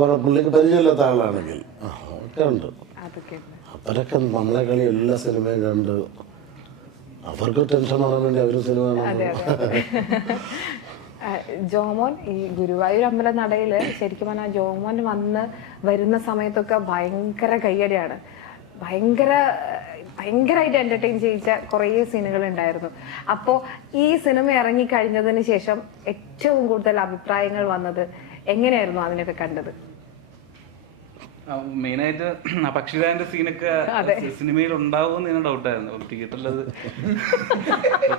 പറഞ്ഞ പുള്ളിക്ക് പരിചയമില്ലാത്ത ആളാണെങ്കിൽ ഒക്കെ ഉണ്ട്. അവരൊക്കെ നമ്മളെ കളി എല്ലാ സിനിമയും കണ്ട് അവർക്ക് ടെൻഷൻ മാറാൻ വേണ്ടി അവര് സിനിമ ജോമോൻ ഈ ഗുരുവായൂർ അമ്പല നടയില് ശരിക്കും പറഞ്ഞാൽ ജോമോൻ വരുന്ന സമയത്തൊക്കെ ഭയങ്കര കയ്യടിയാണ്. ഭയങ്കരമായിട്ട് എന്റർടൈൻ ചെയ്യിച്ച കുറേ സീനുകൾ ഉണ്ടായിരുന്നു. അപ്പോൾ ഈ സിനിമ ഇറങ്ങിക്കഴിഞ്ഞതിന് ശേഷം ഏറ്റവും കൂടുതൽ അഭിപ്രായങ്ങൾ വന്നത് എങ്ങനെയായിരുന്നു? അതിനൊക്കെ കണ്ടത് മെയിനായിട്ട് ആ പക്ഷിരാജന്റെ സീനൊക്കെ സിനിമയിൽ ഉണ്ടാവുമെന്ന് ഞാൻ ഡൗട്ടായിരുന്നു. തിയേറ്ററിൽ അത്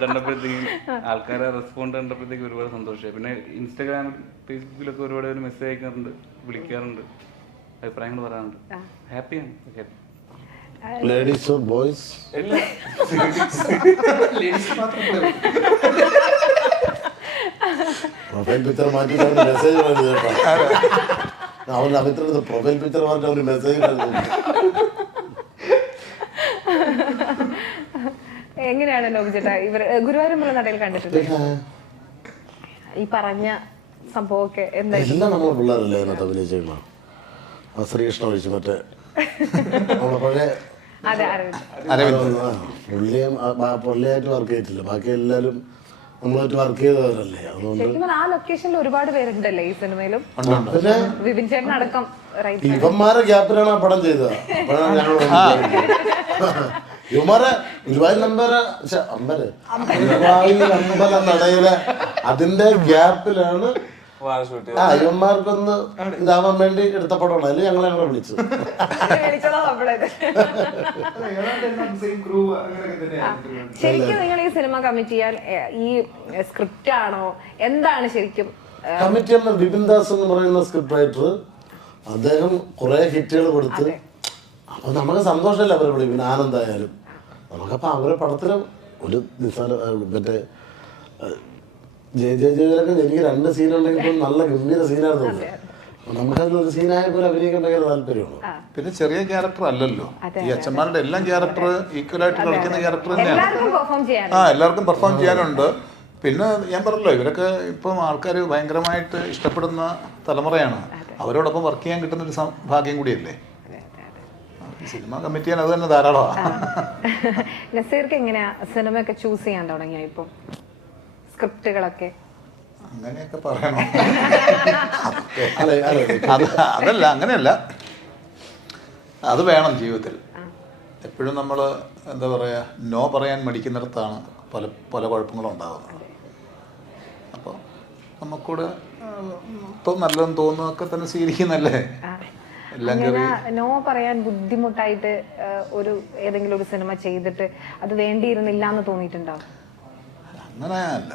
കണ്ടപ്പോഴത്തേക്കും ആൾക്കാരെ റെസ്പോണ്ട് കണ്ടപ്പോഴത്തേക്ക് ഒരുപാട് സന്തോഷമായി. പിന്നെ ഇൻസ്റ്റാഗ്രാം ഫേസ്ബുക്കിലൊക്കെ ഒരുപാട് പേര് മെസ്സേജ് അയക്കാറുണ്ട്, വിളിക്കാറുണ്ട്, അഭിപ്രായങ്ങൾ പറയാറുണ്ട്. ഹാപ്പിയാണ്. Ladies or boys? Profile picture മാറ്റി മെസ്സേജ് അവൻ അമിത്ര പ്രൊഫൈൽ പിക്ചർ മാറ്റി അവര് മെസ്സേജ് എങ്ങനെയാണ് ലോബി ചേട്ടാ ഇവർ ഗുരുവായൂരമ്പല നടയിൽ കണ്ടിട്ടുണ്ട് ഈ പറഞ്ഞ സംഭവമൊക്കെ എന്തായാലും? എല്ലാം നമ്മളെ പിള്ളേരല്ലേ അതിനകത്ത് അഭിനയിച്ചേക്കണം. ശ്രീകൃഷ്ണ ഒഴിച്ച് മറ്റേ നമ്മളെ പഴയ പുള്ളിയായിട്ട് വർക്ക് ചെയ്തിട്ടില്ല. ബാക്കി എല്ലാവരും നമ്മളായിട്ട് വർക്ക് ചെയ്തവരല്ലേ. അതുകൊണ്ട് ആ ലൊക്കേഷനിൽ ഒരുപാട് പേരുണ്ടല്ലേ ഈ സിനിമയിലും. പിന്നെ വിപിൻ ചേട്ടൻ അടക്കം ഇവന്മാരെ ഗ്യാപ്പിലാണ് ആ പടം ചെയ്തത്. ഇവന്മാരെ ഗുരുവായൂർ അമ്പല നടയിലെ അതിന്റെ ഗ്യാപ്പിലാണ് ഇവന്മാർക്കൊന്ന് ഇതാവാൻ വേണ്ടി എടുത്ത പടമാണ്. അതിൽ ഞങ്ങളെ വിളിച്ചു. ശരിക്കും നിങ്ങൾ ഈ സിനിമ കമ്മിറ്റ് ചെയ്യാൻ ഈ സ്ക്രിപ്റ്റ് ആണോ എന്താണ് ശരിക്കും കമ്മിറ്റ് ചെയ്യുന്ന? വിപിൻ ദാസ് എന്ന് പറയുന്ന സ്ക്രിപ്റ്റ് റൈറ്റർ, അദ്ദേഹം കുറെ ഹിറ്റുകൾ കൊടുത്ത് അപ്പൊ നമുക്ക് സന്തോഷമല്ല അവരെ വിളി. പിന്നെ ആനന്ദായാലും നമുക്കപ്പോൾ അവരെ പടത്തിന് ഒരു നിസ്സാര മറ്റേ ജയലൊക്കെ എനിക്ക് 2 സീനുണ്ടെങ്കിൽ നല്ല ഗംഭീര സീനായിരുന്നു തോന്നുന്നത്. നമുക്കതിലൊരു സീനായ പോലെ അഭിനയിക്കാൻ ഭയങ്കര താല്പര്യമാണ്. പിന്നെ ചെറിയ ക്യാരക്ടർ അല്ലല്ലോ ഈ അച്ഛന്മാരുടെ എല്ലാം ക്യാരക്ടർ ഈക്വലായിട്ട് കളിക്കുന്ന ക്യാരക്ടർ തന്നെയാണ്. എല്ലാവർക്കും പെർഫോം ചെയ്യാനുണ്ട്. പിന്നെ ഞാൻ പറഞ്ഞല്ലോ ഇവരൊക്കെ ഇപ്പം ആൾക്കാർ ഭയങ്കരമായിട്ട് ഇഷ്ടപ്പെടുന്ന തലമുറയാണ്. അവരോടൊപ്പം വർക്ക് ചെയ്യാൻ കിട്ടുന്ന ഒരു ഭാഗ്യം കൂടിയല്ലേ. സിനിമ കമ്മിറ്റ് ചെയ്യാൻ അത് തന്നെ ധാരാളമാണ്. നസീർക്ക് എങ്ങനെയാ സിനിമയൊക്കെ ചൂസ് ചെയ്യാൻ തുടങ്ങിയ ഇപ്പം സ്ക്രിപ്റ്റുകളൊക്കെ? അങ്ങനെയൊക്കെ പറയണോ? അതല്ല, അങ്ങനെയല്ല. അത് വേണം ജീവിതത്തിൽ. എപ്പോഴും നമ്മൾ എന്താ പറയുക, നോ പറയാൻ മടിക്കുന്നിടത്താണ് പല പല കുഴപ്പങ്ങളും ഉണ്ടാകുന്നത്. അപ്പോൾ നമുക്കൂടെ ഇപ്പം നല്ലതെന്ന് തോന്നുന്നതൊക്കെ തന്നെ സ്വീകരിക്കുന്നല്ലേ. നോ പറയാൻ ബുദ്ധിമുട്ടായിട്ട് ഒരു ഏതെങ്കിലും ഒരു സിനിമ ചെയ്തിട്ട് അത് വേണ്ടിയിരുന്നില്ല എന്ന് തോന്നിയിട്ടുണ്ടാവും? അങ്ങനെ അല്ല.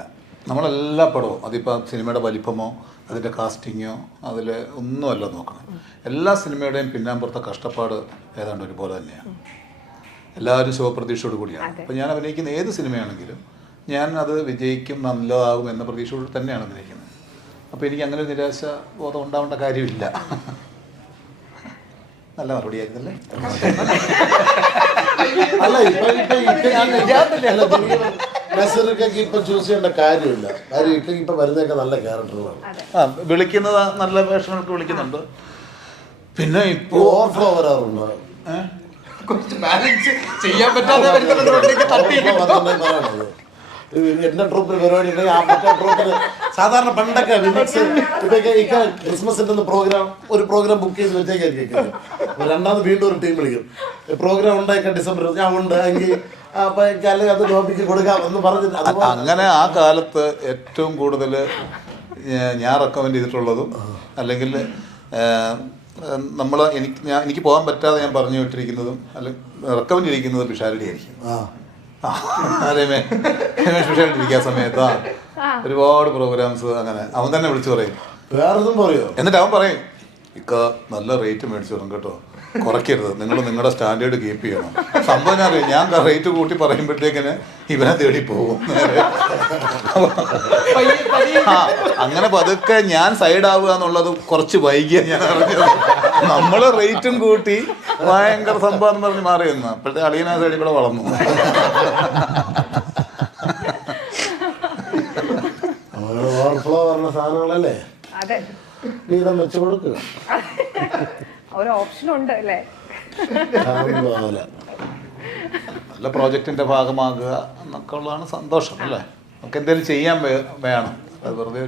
നമ്മളെല്ലാ പടവും അതിപ്പോൾ സിനിമയുടെ വലിപ്പമോ അതിൻ്റെ കാസ്റ്റിങ്ങോ അതിൽ ഒന്നുമല്ല നോക്കണം. എല്ലാ സിനിമയുടെയും പിന്നാമ്പുറത്തെ കഷ്ടപ്പാട് ഏതാണ്ട് ഒരുപോലെ തന്നെയാണ്. എല്ലാവരും ശുഭപ്രതീക്ഷയോട് കൂടിയാണ്. അപ്പോൾ ഞാൻ അഭിനയിക്കുന്ന ഏത് സിനിമയാണെങ്കിലും ഞാൻ അത് വിജയിക്കും, നല്ലതാകും എന്ന പ്രതീക്ഷയോട് തന്നെയാണ് അഭിനയിക്കുന്നത്. അപ്പോൾ എനിക്ക് അങ്ങനെ ഒരു നിരാശ ബോധം ഉണ്ടാവേണ്ട കാര്യമില്ല. നല്ല മറുപടി ആയിരുന്നല്ലേ? അല്ല ഇപ്പൊ ചൂസ് ചെയ്യേണ്ട കാര്യമില്ല. കാര്യം ഇപ്പൊ വരുന്നതൊക്കെ നല്ല ക്യാരക്ടറുകളാണ്. വിളിക്കുന്നത് നല്ല വേഷങ്ങൾക്ക് വിളിക്കുന്നുണ്ട്. പിന്നെ ഇപ്പോ ഓവർഫ്ലോ വരാറുണ്ട്. ചെയ്യാൻ പറ്റാതെ എന്റെ ട്രൂപ്പിൽ പരിപാടി ഉണ്ടെങ്കിൽ ആ മറ്റേ ട്രൂപ്പിൽ സാധാരണ പണ്ടൊക്കെ വിമിക്സ് ഇതൊക്കെ ക്രിസ്മസിന്റെ ഒരു പ്രോഗ്രാം ബുക്ക് ചെയ്ത് വെച്ചേക്കായിരിക്കും. രണ്ടാമത് വീണ്ടും ഒരു ടീം വിളിക്കും. പ്രോഗ്രാം ഉണ്ടായിക്കാൻ ഡിസംബർ ഞാൻ ഉണ്ട് എങ്കിൽ അപ്പൊ അല്ലെങ്കിൽ അത് നോക്കിക്ക് കൊടുക്കാം എന്ന് പറഞ്ഞിട്ട് അങ്ങനെ ആ കാലത്ത് ഏറ്റവും കൂടുതൽ ഞാൻ റെക്കമെൻഡ് ചെയ്തിട്ടുള്ളതും അല്ലെങ്കിൽ നമ്മൾ എനിക്ക് പോകാൻ പറ്റാതെ ഞാൻ പറഞ്ഞു വിട്ടിരിക്കുന്നതും അല്ലെങ്കിൽ റെക്കമെൻഡ് ചെയ്തിരിക്കുന്നത് പിഷാരടി ആയിരിക്കും. രമേശ് പിഷാരടിയിരിക്കുന്ന സമയത്ത് ഒരുപാട് പ്രോഗ്രാംസ് അങ്ങനെ അവൻ തന്നെ വിളിച്ചു പറയും. വേറൊന്നും പറയോ? എന്നിട്ട് അവൻ പറയും, ഇക്ക നല്ല റേറ്റ് മേടിച്ചു തരും കേട്ടോ, കുറയ്ക്കരുത്, നിങ്ങൾ നിങ്ങളുടെ സ്റ്റാൻഡേർഡ് കീപ്പ് ചെയ്യണം. സംഭവം അറിയാം, ഞാൻ റേറ്റ് കൂട്ടി പറയുമ്പോഴത്തേക്കിന് ഇവനെ തേടി പോകും. അങ്ങനെ പതുക്കെ ഞാൻ സൈഡാവുക എന്നുള്ളത് കുറച്ച് വൈകിയ ഞാൻ അറിഞ്ഞത്. നമ്മൾ റേറ്റും കൂട്ടി ഭയങ്കര സംഭവം എന്ന് പറഞ്ഞ് മാറി നിന്ന് അപ്പോഴത്തെ അളിയനാ സൈഡിൽ കൂടെ വളർന്നു. ഓവർഫ്ലോ പറഞ്ഞ സാധനങ്ങളല്ലേ വീതം വെച്ച് കൊടുക്കുക. ഒരു ഓപ്ഷൻ ഉണ്ട് അല്ലേ? നല്ല പ്രോജക്റ്റിന്റെ ഭാഗമാകുക എന്നൊക്കെ ഉള്ളതാണ് സന്തോഷം അല്ലേ. നമുക്ക് എന്തെങ്കിലും ചെയ്യാൻ വേണം. അത് വെറുതെ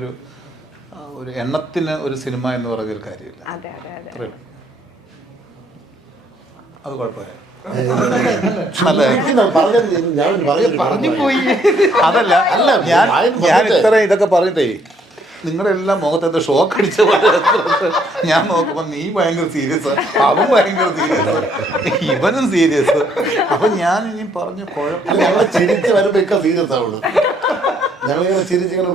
ഒരു എണ്ണത്തിന് ഒരു സിനിമ എന്ന് പറയുന്നൊരു കാര്യമില്ല. അത് കുഴപ്പമില്ല. അതല്ല, ഞാൻ ഇത്ര ഇതൊക്കെ പറഞ്ഞിട്ടേ നിങ്ങളുടെ എല്ലാം മുഖത്തെ ഷോക്ക് അടിച്ച പോലെ ഞാൻ നോക്കുമ്പോൾ നീ ഭയങ്കര സീരിയസ്, അവൻ ഭയങ്കര സീരിയസ്, ഇവനും സീരിയസ്. അപ്പൊ ഞാൻ ഇനി പറഞ്ഞു കുഴപ്പമില്ല. ഞങ്ങൾ ചിരിച്ച് വരുമ്പോ സീരിയസ് ആവുള്ളൂ. ഞങ്ങളിങ്ങനെ ചിരിച്ചിങ്ങനെ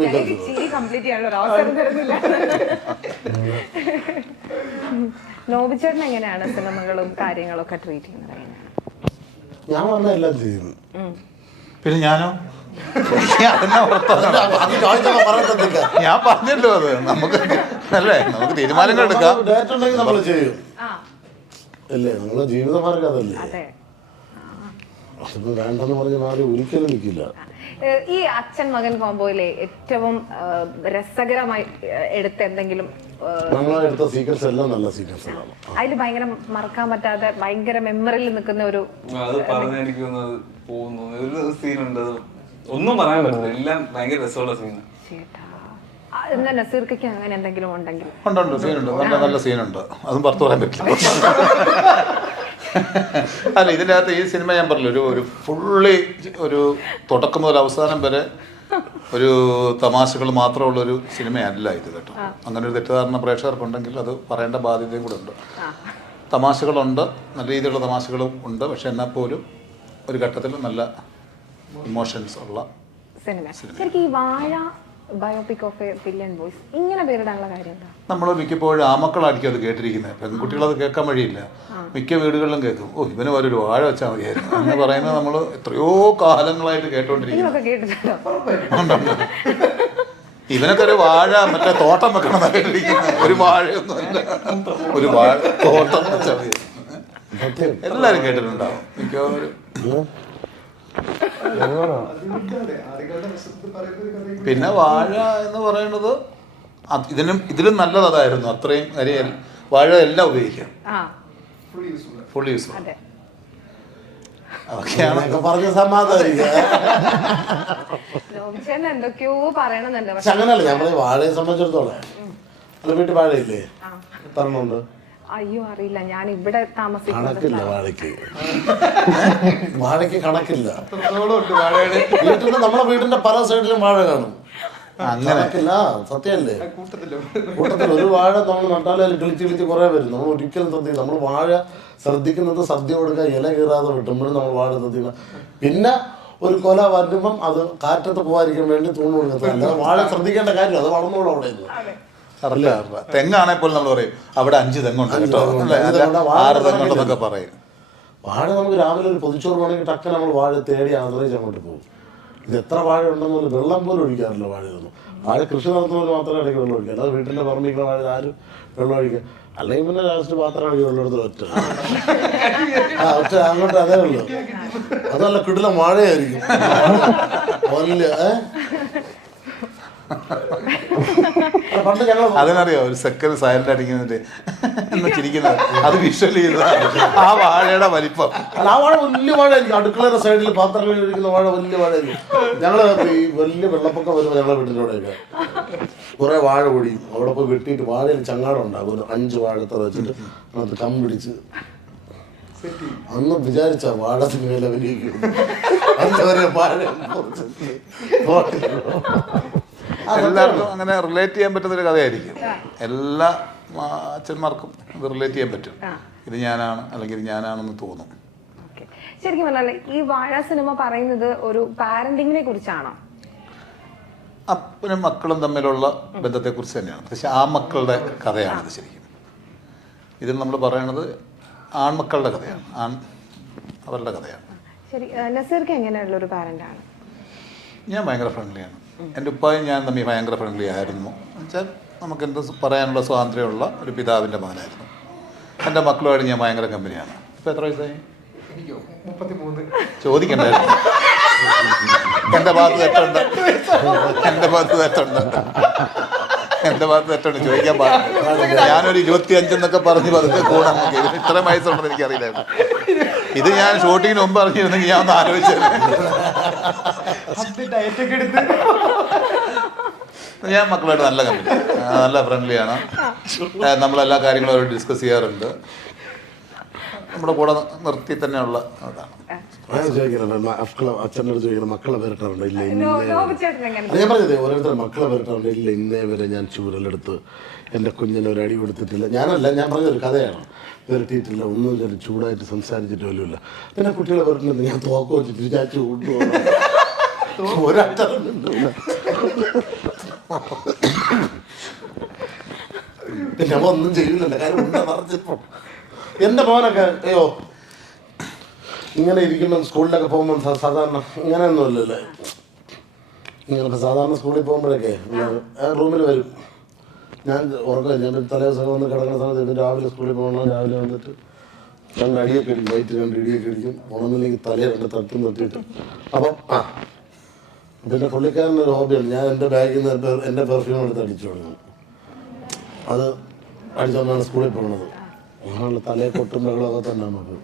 ചിരി കംപ്ലീറ്റ് ചെയ്യാനുള്ള ഒരു അവസരം തരുന്നില്ല. നോബിച്ചേട്ടൻ എങ്ങനെയാണ് സിനിമകളും കാര്യങ്ങളും ഒക്കെ ട്രീറ്റ് ചെയ്യുന്നത്? എങ്ങനെയാണ്? ഞാൻ വന്ന എല്ലാം ചെയ്യുന്നു. പിന്നെ ഞാനോ ഞാൻ പറഞ്ഞല്ലോ അത് നമുക്ക് അല്ലേ, നമുക്ക് തീരുമാനങ്ങൾ എടുക്കാം. ഡേറ്റ് ഉണ്ടെങ്കിൽ നമ്മൾ ചെയ്യും അല്ലേ, നമ്മളെ ജീവിതമാർഗം അതല്ലേ. അതിപ്പോ വേണ്ടെന്ന് പറഞ്ഞ ആരും ഒരിക്കലും നിൽക്കില്ല. ഈ അച്ഛൻ മകൻ കോംബോയിലെ ഏറ്റവും രസകരമായി എടുത്ത എന്തെങ്കിലും നമ്മളെടുത്ത സീക്വൻസ് എല്ലാം നല്ല സീക്വൻസുകളാണ്. അതിൽ ഭയങ്കര മറക്കാൻ പറ്റാതെ ഭയങ്കര മെമ്മറിയിൽ നിൽക്കുന്ന ഒരു അത് പറഞ്ഞ എനിക്ക് പോകുന്നു ഒരു സീനുണ്ട്, ഒന്നും പറയാൻ പറ്റില്ല, എല്ലാം ഭയങ്കര രസമുള്ള സീനാണ്. എന്താ നസീർക്കയ്ക്ക് അങ്ങനെ എന്തെങ്കിലും ഉണ്ടെങ്കിൽ? ഉണ്ട്, സീനുണ്ട്, നല്ല നല്ല സീനുണ്ട്. അതും പുറത്തു പറയാൻ പറ്റില്ല. അല്ല, ഇതിൻ്റെ അകത്ത് ഈ സിനിമ ഞാൻ പറഞ്ഞില്ല, ഒരു ഫുള്ളി ഒരു തുടക്കം മുതൽ അവസാനം വരെ ഒരു തമാശകൾ മാത്രമുള്ളൊരു സിനിമയല്ല ഇത് കേട്ടോ. അങ്ങനെ ഒരു തെറ്റിദ്ധാരണ പ്രേക്ഷകർക്കുണ്ടെങ്കിൽ അത് പറയേണ്ട ബാധ്യതയും കൂടെ ഉണ്ട്. തമാശകളുണ്ട്, നല്ല രീതിയിലുള്ള തമാശകളും ഉണ്ട്, പക്ഷെ എന്നാൽ പോലും ഒരു ഘട്ടത്തിൽ നല്ല ഇമോഷൻസ് ഉള്ള സിനിമ. ശരിക്കും ഈ വാഴ biopic of A villain voice ഇങ്ങനെ പേരിടാനുള്ള കാര്യം എന്താ? നമ്മൾ മിക്കപ്പോഴും ആമക്കളായിരിക്കും അത് കേട്ടിരിക്കുന്നത്, പെൺകുട്ടികളത് കേൾക്കാൻ വഴിയില്ല. മിക്ക വീടുകളിലും കേൾക്കും, ഓ ഇവന് ഒരു വാഴ വെച്ചാൽ മതിയായിരുന്നു എന്ന് പറയുന്നത് നമ്മൾ എത്രയോ കാലങ്ങളായിട്ട് കേട്ടോണ്ടിരിക്കുന്നു. ഇവനൊക്കെ ഒരു വാഴ മറ്റേ തോട്ടം വെക്കണം കേട്ടിരിക്കുന്നത്, ഒരു വാഴയൊന്നുമല്ല, ഒരു വാഴ തോട്ടം വെച്ചാൽ മതി. എല്ലാവരും കേട്ടിട്ടുണ്ടാവും മിക്കവാറും. പിന്നെ വാഴ എന്ന് പറയുന്നത് ഇതിലും നല്ലത് അതായിരുന്നു. അത്രയും കാര്യം വാഴ എല്ലാം ഉപയോഗിക്കാം, ഫുൾ യൂസ്ഫുൾ. അതൊക്കെയാണ് പറഞ്ഞ സമാധാനിക്കുക. എന്തൊക്കെയോ പറയണമെന്നുണ്ട്, പക്ഷെ അങ്ങനല്ല. നമ്മള് വാഴയെ സംബന്ധിച്ചിടത്തോളം അല്ല, വീട്ടിൽ വാഴയില്ലേ, തരണുണ്ട്. അയ്യോ അറിയില്ല, ഞാൻ ഇവിടെ കണക്കില്ല വാഴയ്ക്ക്. വാഴയ്ക്ക് കണക്കില്ല. വീട്ടിൽ നമ്മളെ വീടിന്റെ പല സൈഡിലും വാഴ കാണും. അങ്ങനക്കില്ല, സത്യമല്ലേ. കൂട്ടത്തിൽ ഒരു വാഴ നമ്മൾ നട്ടാലും കിളിച്ച് കിളിച്ച് കുറെ വരും. നമ്മൾ ഒരിക്കലും ശ്രദ്ധിക്കും. നമ്മൾ വാഴ ശ്രദ്ധിക്കുന്നത് സദ്യ കൊടുക്കുക, ഇല കീറാതെ വിട്ടുമ്പോഴും നമ്മൾ വാഴ ശ്രദ്ധിക്കണം. പിന്നെ ഒരു കൊല വരുമ്പം അത് കാറ്റത്ത് പോകാതിരിക്കാൻ വേണ്ടി തൂണ് കൊടുക്കത്തില്ല. വാഴ ശ്രദ്ധിക്കേണ്ട കാര്യം അത് വളർന്നോളൂ. അവിടെ തെങ്ങാണെങ്കിൽ പോലും നമ്മൾ പറയും അവിടെ 5 തെങ്ങുണ്ട് കേട്ടോ, 6 തെങ്ങുണ്ടെന്നൊക്കെ പറയും. വാഴ നമുക്ക് രാവിലെ ഒരു പൊതിച്ചോറ് വേണമെങ്കിൽ ടക്കൻ നമ്മൾ വാഴ തേടി ആശ്രയിച്ച് അങ്ങോട്ട് പോകും. ഇത് എത്ര വാഴ ഉണ്ടെന്ന് പോലും വെള്ളം പോലും ഒഴിക്കാറില്ല വാഴയൊന്നും. വാഴ കൃഷി നടത്തുന്നവർ മാത്രമേ ഇടയ്ക്ക് വെള്ളം ഒഴിക്കുക, അല്ലാതെ വീട്ടിൻ്റെ പറമ്പിക്കുന്ന വാഴ ആരും വെള്ളം ഒഴിക്കുക. അല്ലെങ്കിൽ പിന്നെ ലാസ്റ്റ് പാത്രം ഒഴിക്കുക, വെള്ളമെടുത്ത് ഒറ്റ അങ്ങോട്ട് അതേ ഉള്ളൂ. അതല്ല കിടിലം വാഴയായിരിക്കും വലിയ. പണ്ട് ഞങ്ങൾ അതിനറിയോ ഒരു സെക്കൻഡ് സൈലന്റ് അടിക്കുന്നിട്ട് എന്ന് ചിരിക്കുന്നത്, അത് വിഷ്വൽ ചെയ്തതാണ് ആ വാഴയുടെ വലിപ്പം. അല്ല, ആ വാഴ വലിയ വാഴയായിരിക്കും. അടുക്കളയുടെ സൈഡിൽ പാത്രം കഴിക്കുന്ന വാഴ വലിയ വാഴയായിരിക്കും. ഞങ്ങൾ ഈ വലിയ വെള്ളപ്പൊക്കം വരുമ്പോൾ ഞങ്ങളെ വീട്ടിൻ്റെ അവിടെയൊക്കെ കുറെ വാഴ പൊടിയും അവിടെ പോയി വെട്ടിയിട്ട് വാഴയിൽ ചങ്ങാടം ഉണ്ടാകും. ഒരു 5 വാഴത്തറ വെച്ചിട്ട് അതിനകത്ത് കമ്പിടിച്ച് അന്ന് വിചാരിച്ച വാഴ സിനിമയിൽ അഭിനയിക്കും. അതുവരെ വാഴ എല്ലാവർക്കും അങ്ങനെ റിലേറ്റ് ചെയ്യാൻ പറ്റുന്നൊരു കഥയായിരിക്കും. എല്ലാ അച്ഛന്മാർക്കും ഇത് റിലേറ്റ് ചെയ്യാൻ പറ്റും. ഇത് ഞാനാണ് അല്ലെങ്കിൽ ഇത് ഞാനാണെന്ന് തോന്നും. ശരിക്കും പറഞ്ഞാൽ ഈ വാഴ സിനിമ പറയുന്നത് ഒരു പാരന്റിങ്ങിനെ കുറിച്ചാണോ? അപ്പനും മക്കളും തമ്മിലുള്ള ബന്ധത്തെക്കുറിച്ച് തന്നെയാണ്. പക്ഷെ ആ മക്കളുടെ കഥയാണിത് ശരിക്കും. ഇതിൽ നമ്മൾ പറയണത് ആൺമക്കളുടെ കഥയാണ്, അവരുടെ കഥയാണ്. ശരി, നസീർക്ക് എങ്ങനെയുള്ള ഒരു പാരന്റാണ്? ഞാൻ ഭയങ്കര ഫ്രണ്ട്ലിയാണ്. എൻ്റെ ഉപ്പായും ഞാൻ തമ്മിൽ ഭയങ്കര ഫ്രണ്ട്ലി ആയിരുന്നു. എന്നുവെച്ചാൽ നമുക്ക് എന്ത് പറയാനുള്ള സ്വാതന്ത്ര്യമുള്ള ഒരു പിതാവിൻ്റെ മകനായിരുന്നു. എൻ്റെ മക്കളുമായിട്ട് ഞാൻ ഭയങ്കര കമ്പനിയാണ്. ഇപ്പം എത്ര വയസ്സായി? 33. ചോദിക്കണ്ടായിരുന്നു. എൻ്റെ ഭാഗത്ത് തെറ്റുണ്ട്, എൻ്റെ ഭാഗത്ത് തെറ്റുണ്ട്, എൻ്റെ ഭാഗത്ത് തെറ്റുണ്ട്, ചോദിക്കാൻ പാടില്ല. ഞാനൊരു 25 എന്നൊക്കെ പറഞ്ഞ് പതുക്കെ കൂടെ നമുക്ക് ഇതിന് ഇത്രയും വയസ്സുണ്ടെന്ന് എനിക്കറിയില്ലായിരുന്നു. ഇത് ഞാൻ ഷൂട്ടിങ്ങിന് മുമ്പ് അറിഞ്ഞിരുന്നെങ്കിൽ ഞാൻ ഒന്ന് ആലോചിച്ചത്. ഞാൻ മക്കളായിട്ട് നല്ല കമ്പനി, നല്ല ഫ്രണ്ട്ലിയാണ്. നമ്മളെല്ലാ കാര്യങ്ങളും അവർ ഡിസ്കസ് ചെയ്യാറുണ്ട്. നമ്മുടെ കൂടെ നിർത്തി തന്നെയുള്ള അതാണ്. അച്ഛൻ്റെ അടുത്ത് ചോദിക്കണം മക്കളെ വരട്ടാറുണ്ട് ഇല്ല നോബിച്ചേട്ടൻ എങ്ങനെ? അത് ഞാൻ പറഞ്ഞത് ഓരോരുത്തർ മക്കളെ വരട്ടാറുണ്ട് ഇല്ല ഇന്നേ വരെ ഞാൻ ചൂരലെടുത്ത് എൻ്റെ കുഞ്ഞിനെ ഒരു അടി കൊടുത്തിട്ടില്ല. ഞാനല്ല, ഞാൻ പറഞ്ഞൊരു കഥയാണ്. വരട്ടിയിട്ടില്ല, ഒന്നും ചെറിയ ചൂടായിട്ട് സംസാരിച്ചിട്ട് പോലുമില്ല. പിന്നെ കുട്ടികളെ വരട്ടില്ല, ഞാൻ തോക്ക വെച്ചിട്ട് ഞാൻ ചൂട് ഒരട്ടറുണ്ട്. പിന്നെ ഒന്നും ചെയ്യുന്നില്ല, കാര്യം ഉണ്ട പറഞ്ഞിപ്പം എൻ്റെ മോനൊക്കെ അയ്യോ ഇങ്ങനെ ഇരിക്കുമ്പം സ്കൂളിലൊക്കെ പോകുമ്പം സാധാരണ ഇങ്ങനെയൊന്നുമില്ലല്ലേ. ഇങ്ങനെ സാധാരണ സ്കൂളിൽ പോകുമ്പോഴൊക്കെ റൂമിൽ വരും. ഞാൻ ഉറക്കം ഞാൻ തലേ ദിവസം വന്ന് കിടക്കുന്ന സമയത്ത് രാവിലെ സ്കൂളിൽ പോകണം. രാവിലെ വന്നിട്ട് 2 അടിയൊക്കെ അടിക്കും, വൈറ്റ് 2 ഇടിയൊക്കെ അടിക്കും. ഉണന്നില്ലെങ്കിൽ തലയെ 2 തട്ടും തട്ടിയിട്ട് അപ്പം പിന്നെ പുള്ളിക്കാരനൊരു ഹോബിയാണ്. ഞാൻ എൻ്റെ ബാഗിൽ നിന്ന് എൻ്റെ പെർഫ്യൂം എടുത്ത് അടിച്ചു തുടങ്ങും. അത് അടിച്ചുകൊണ്ടാണ് സ്കൂളിൽ പോകുന്നത്. അങ്ങനെയുള്ള തലയെ കൊട്ടും ബഹളമൊക്കെ തന്നെയാണ് നോക്കുന്നത്.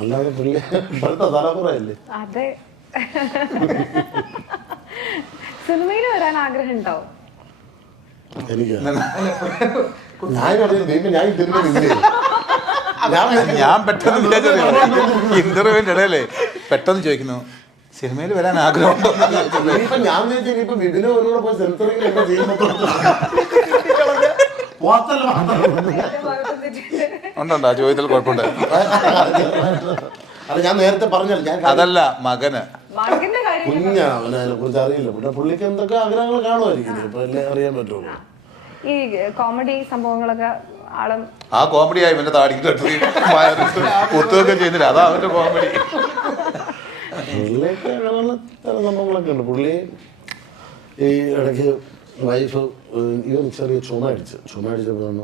അല്ലാതെ പുള്ളി ഇപ്പോഴത്തെ തലമുറയല്ലേ. അതെ. സിനിമയിൽ വരാൻ ആഗ്രഹം ഉണ്ടോ? എനിക്ക് ഞാൻ തിരിഞ്ഞു ഞാൻ പെട്ടെന്ന് ഇന്റർവ്യൂവിന്റെ ഇടയിലേ പെട്ടെന്ന് ചോദിക്കുന്നു സിനിമയിൽ വരാൻ ആഗ്രഹമുണ്ടോ? ഞാൻ ഇപ്പൊ വിപിനെ ഒന്നുകൂടെ പോയി സെൻസറിങ് എന്താ ചെയ്യുമ്പോൾ ഉണ്ടോ ആ ചോദ്യത്തിൽ കുഴപ്പമുണ്ട്. അല്ല ഞാൻ നേരത്തെ പറഞ്ഞല്ലോ, ഞാൻ അതല്ല മകന് കുഞ്ഞാണ്, അവനെ അതിനെ കുറിച്ച് അറിയില്ല. പിന്നെ പുള്ളിക്ക് എന്തൊക്കെ ആഗ്രഹങ്ങൾ കാണുമായിരിക്കും, ഇപ്പൊ എല്ലാം അറിയാൻ പറ്റുള്ളൂ. ഈ കോമഡി സംഭവങ്ങളൊക്കെ ആളും ആ കോമഡിയായി ഇവന്റെ താടിക്ക് കെട്ടി കുത്തുകയൊക്കെ ചെയ്യുന്നില്ല, അതാ അവന്റെ കോമഡി. പുള്ളിയൊക്കെ അങ്ങനെയുള്ള ചില സംഭവങ്ങളൊക്കെ ഉണ്ട്. പുള്ളി ഈ ഇടയ്ക്ക് വൈഫ് ഇവൻ ചെറിയ ചുമ അടിച്ചപ്പോൾ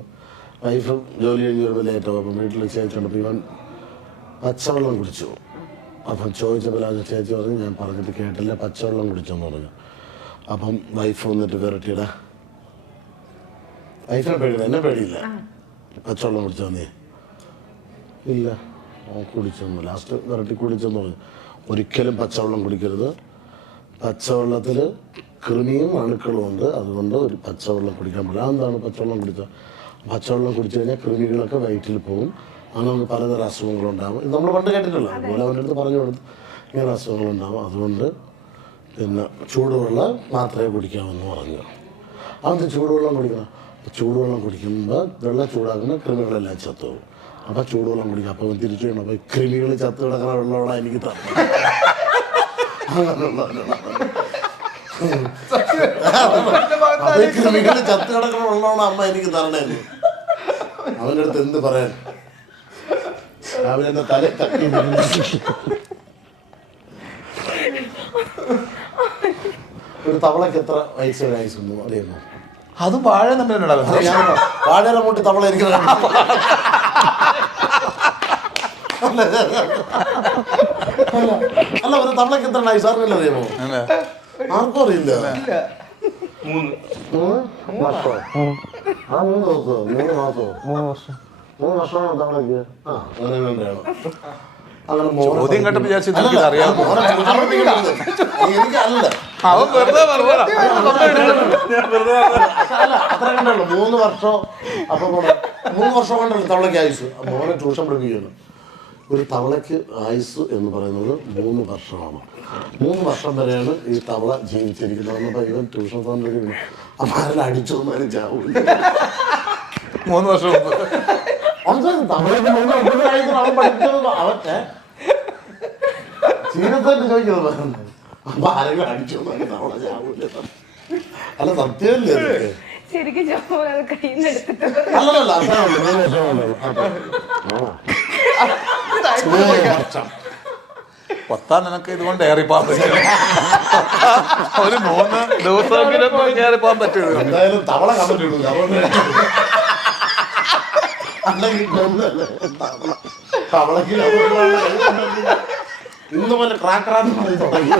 വൈഫ് ജോലി കഴിഞ്ഞ് വരുമ്പോൾ ലേറ്റാവും. അപ്പം വീട്ടിൽ ചേച്ചിയുണ്ടപ്പോൾ ഇവൻ പച്ചവെള്ളം കുടിച്ചു. അപ്പം ചോദിച്ചപ്പോൾ അത് ചേച്ചി പറഞ്ഞു ഞാൻ പറഞ്ഞിട്ട് കേട്ടില്ല, പച്ചവെള്ളം കുടിച്ചെന്ന് പറഞ്ഞു. അപ്പം വൈഫ് വന്നിട്ട് വിരട്ടിയിടാ, വൈഫിനെ പേടിയില്ല, എന്നെ പേടിയില്ല. പച്ചവെള്ളം കുടിച്ചോ നീ? ഇല്ല കുടിച്ചൊന്നു. ലാസ്റ്റ് വിരട്ടി കുടിച്ചെന്ന് പറഞ്ഞു. ഒരിക്കലും പച്ചവെള്ളം കുടിക്കരുത്, പച്ചവെള്ളത്തിൽ കൃമിയും അണുക്കളും ഉണ്ട്, അതുകൊണ്ട് ഒരു പച്ചവെള്ളം കുടിക്കാൻ പറ്റില്ല. അതെന്താണ് പച്ചവെള്ളം കുടിച്ചാൽ? പച്ചവെള്ളം കുടിച്ചു കഴിഞ്ഞാൽ കൃമികളൊക്കെ വയറ്റിൽ പോകും, അങ്ങനെ നമുക്ക് പലതരം അസുഖങ്ങളുണ്ടാകും. ഇത് നമ്മൾ പണ്ട് കേട്ടിട്ടുള്ളൂ. അതുപോലെ അവൻ്റെ അടുത്ത് പറഞ്ഞു കൊടുത്ത് ഇങ്ങനെ അസുഖങ്ങളുണ്ടാകും, അതുകൊണ്ട് പിന്നെ ചൂടുവെള്ളം മാത്രമേ കുടിക്കാമെന്ന് പറഞ്ഞു. അതെന്ത് ചൂടുവെള്ളം കുടിക്കണം? ചൂടുവെള്ളം കുടിക്കുമ്പോൾ വെള്ളം ചൂടാക്കുന്ന കൃമികളെല്ലാം ചത്തുപോകും. അപ്പം ചൂടുവെള്ളം കുടിക്കുക. അപ്പം തിരിച്ചു വേണം, അപ്പം കൃമികൾ ചത്ത് കിടക്കുന്ന വെള്ളമാണ് എനിക്ക് തന്നെ. കൃമികൾ ചത്ത് കിടക്കുന്ന വെള്ളമാണ് അമ്മ എനിക്ക് തരണേന്ന്. അവൻ്റെ അടുത്ത് എന്ത് പറയാൻ? അവനെ തല തട്ടി ഒരു തവളയ്ക്ക് എത്ര വയസ്സുണ്ട് അറിയുമോ? അത് വാഴ നമ്മൾ വാഴയുടെ മൂട്ടി തവള എനിക്ക് അല്ല ഒരു തവളയ്ക്ക് എത്ര വയസ്സാറില്ല അറിയാമോ? ആർക്കും അറിയില്ല. 3 വർഷമോ? 3 ദിവസമോ? 3 മാസമോ? 3 വർഷമാണോ തവളയ്ക്ക്? അങ്ങനെ വേണ്ടയാണോ? ചോദ്യം കേട്ടപ്പോൾ വിചാരിച്ചു അറിയാമോ? എനിക്കല്ല, അവൻ വെറുതെ പറഞ്ഞതാ. അല്ല അത്ര കണ്ടല്ലോ 3 വർഷം. അപ്പൊ 3 വർഷം കൊണ്ടല്ലോ തവളയ്ക്ക് ആയുസ്. മോനെ ട്യൂഷൻ പഠിപ്പിക്കുന്നു. ഒരു തവളയ്ക്ക് ആയുസ് എന്ന് പറയുന്നത് 3 വർഷമാണ്. 3 വർഷം വരെയാണ് ഈ തവള ജീവിച്ചിരിക്കുന്നത്. അപ്പോൾ ഇവൻ ട്യൂഷൻ തന്നിരിക്കുന്നു. അപ്പം ആരെല്ലാം അടിച്ചൊന്നും ചാവില്ല. 3 വർഷം മുമ്പ് തവളയ്ക്ക് 3 വർഷം അവൻ പഠിക്കുന്നത് അവത്തെ ചീനത്തോട്ട് ചോദിക്കുന്നത്. അപ്പൊ ആരെങ്കിലും അടിച്ചൊന്നും തവള ചാവില്ല. അല്ല സത്യമല്ലേ? ശരിക്കും അല്ലല്ല പത്താം നിനക്ക് ഇതുകൊണ്ട് ഏറിപ്പോകാൻ പറ്റും. ഒരു 3 ദിവസമെങ്കിലും ഏറിപ്പോകാൻ പറ്റുള്ളൂ. എന്തായാലും തവള കണ്ടിട്ടുള്ളൂ. അല്ലെങ്കിൽ തവളക്ക് ഇന്ന് പോലെ ക്രാക്കറാന്ന് പറഞ്ഞു തുടങ്ങി.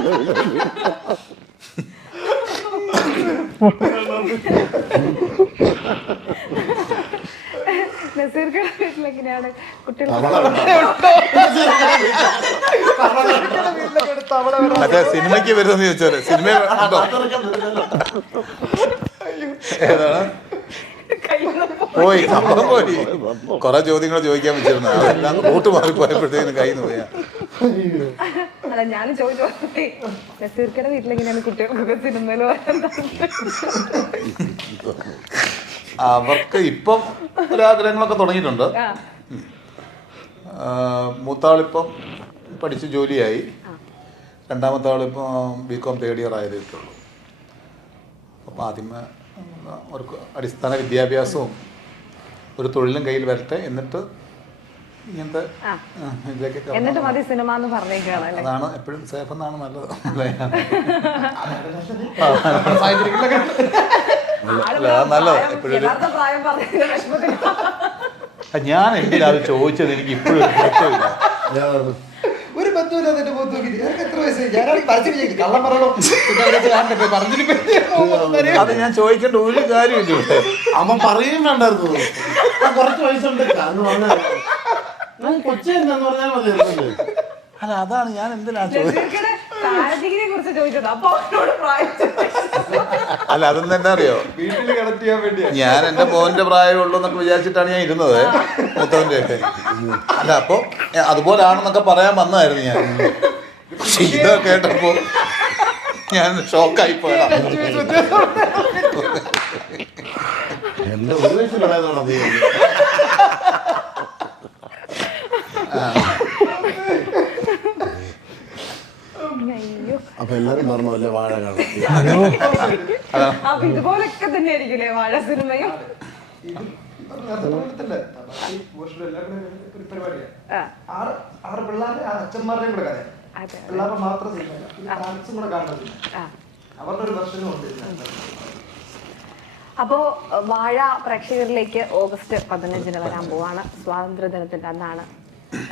വീട്ടിലെങ്ങനെയാണ് കുട്ടികൾ മറ്റേ സിനിമയ്ക്ക് വരുന്നെന്ന് ചോദിച്ചാല് സിനിമ ഉണ്ടോ? ഏതാണ് പോയി സംഭവം പോയി. കുറെ ചോദ്യങ്ങൾ ചോദിക്കാൻ വെച്ചിരുന്നു, അതെല്ലാം റൂട്ട് മാറിപ്പോയപ്പോഴത്തേക്കും കയ്യിൽ നിന്ന് പോയാ. അല്ല ഞാൻ ചോദിച്ചു നസീർക്കയുടെ വീട്ടിലെങ്ങനെയാണ് കുട്ടികൾക്കൊക്കെ സിനിമയിൽ അവർക്ക് ഇപ്പം ഒരാഗ്രഹങ്ങളൊക്കെ തുടങ്ങിയിട്ടുണ്ട്. മൂത്താളിപ്പം പഠിച്ച് ജോലിയായി, രണ്ടാമത്തെ ആളിപ്പം BCom തേർഡ് ഇയർ ആയതേ ഉള്ളൂ. അപ്പം ആദ്യമേ അവർക്ക് അടിസ്ഥാന വിദ്യാഭ്യാസവും ഒരു തൊഴിലും കയ്യിൽ വരട്ടെ, എന്നിട്ട് ഇങ്ങനത്തെ ഇതിലേക്കൊക്കെ എന്നിട്ട് മതി സിനിമ എന്ന് പറഞ്ഞേക്കാണ്. അതാണ് എപ്പോഴും സേഫ് എന്നാണ് നല്ലത്. നല്ലത് എപ്പോഴും. ഞാൻ എന്തിനാണ് ചോദിച്ചത്, എനിക്ക് ഇപ്പോഴും ഒരു ബന്ധമില്ല. എന്റെ മുഖത്ത് നോക്കിയിട്ട് എനിക്ക് എത്ര വയസ്സായി, ഞാനാണെങ്കിൽ പരസ്യം വിജയിക്കും കള്ളം പറയണോ പറഞ്ഞിട്ട് അത് ഞാൻ ചോദിക്കേണ്ട ഒരു കാര്യമില്ല. അമ്മ പറയും വേണ്ടായിരുന്നു, കുറച്ച് വയസ്സുണ്ട് കൊച്ചു എന്താന്ന് പറഞ്ഞാൽ മതി. അല്ല അതാണ് ഞാൻ എന്തിനാ ചോദിച്ചത്. അല്ല അതൊന്നും എന്താ അറിയോ, വീട്ടിൽ കണക്ട് ചെയ്യാൻ വേണ്ടിയാ. ഞാൻ എന്റെ മോന്റെ പ്രായമുള്ളൂ എന്നൊക്കെ വിചാരിച്ചിട്ടാണ് ഞാൻ ഇരുന്നത്, മൂത്തവന്റെ ഒക്കെ. അല്ല അപ്പൊ അതുപോലാണെന്നൊക്കെ പറയാൻ വന്നായിരുന്നു ഞാൻ. പക്ഷെ ഇത് കേട്ടപ്പോ ഞാൻ ഷോക്കായി പോയതാ. എന്റെ ഒരു വയസ്സ് കളയാതാണ്. അപ്പൊ എല്ലാരും പറഞ്ഞു അല്ലേ വാഴ കാണാം. അപ്പൊ ഇതുപോലൊക്കെ തന്നെ ആയിരിക്കില്ലേ വാഴ സിനിമയും? ആറ് പിള്ളേരുടെ അച്ഛന്മാരുടെയും കൂടെ കഥ, പിള്ളേരുടെ മാത്രം സിനിമ, കൂടെ കാണുന്നത് അവരുടെ ഒരു വെർഷനും ഉണ്ട്. അപ്പോ വാഴ പ്രേക്ഷകരിലേക്ക് ഓഗസ്റ്റ് 15 വരാൻ പോവാണ്. സ്വാതന്ത്ര്യദിനത്തിന്റെ അന്നാണ്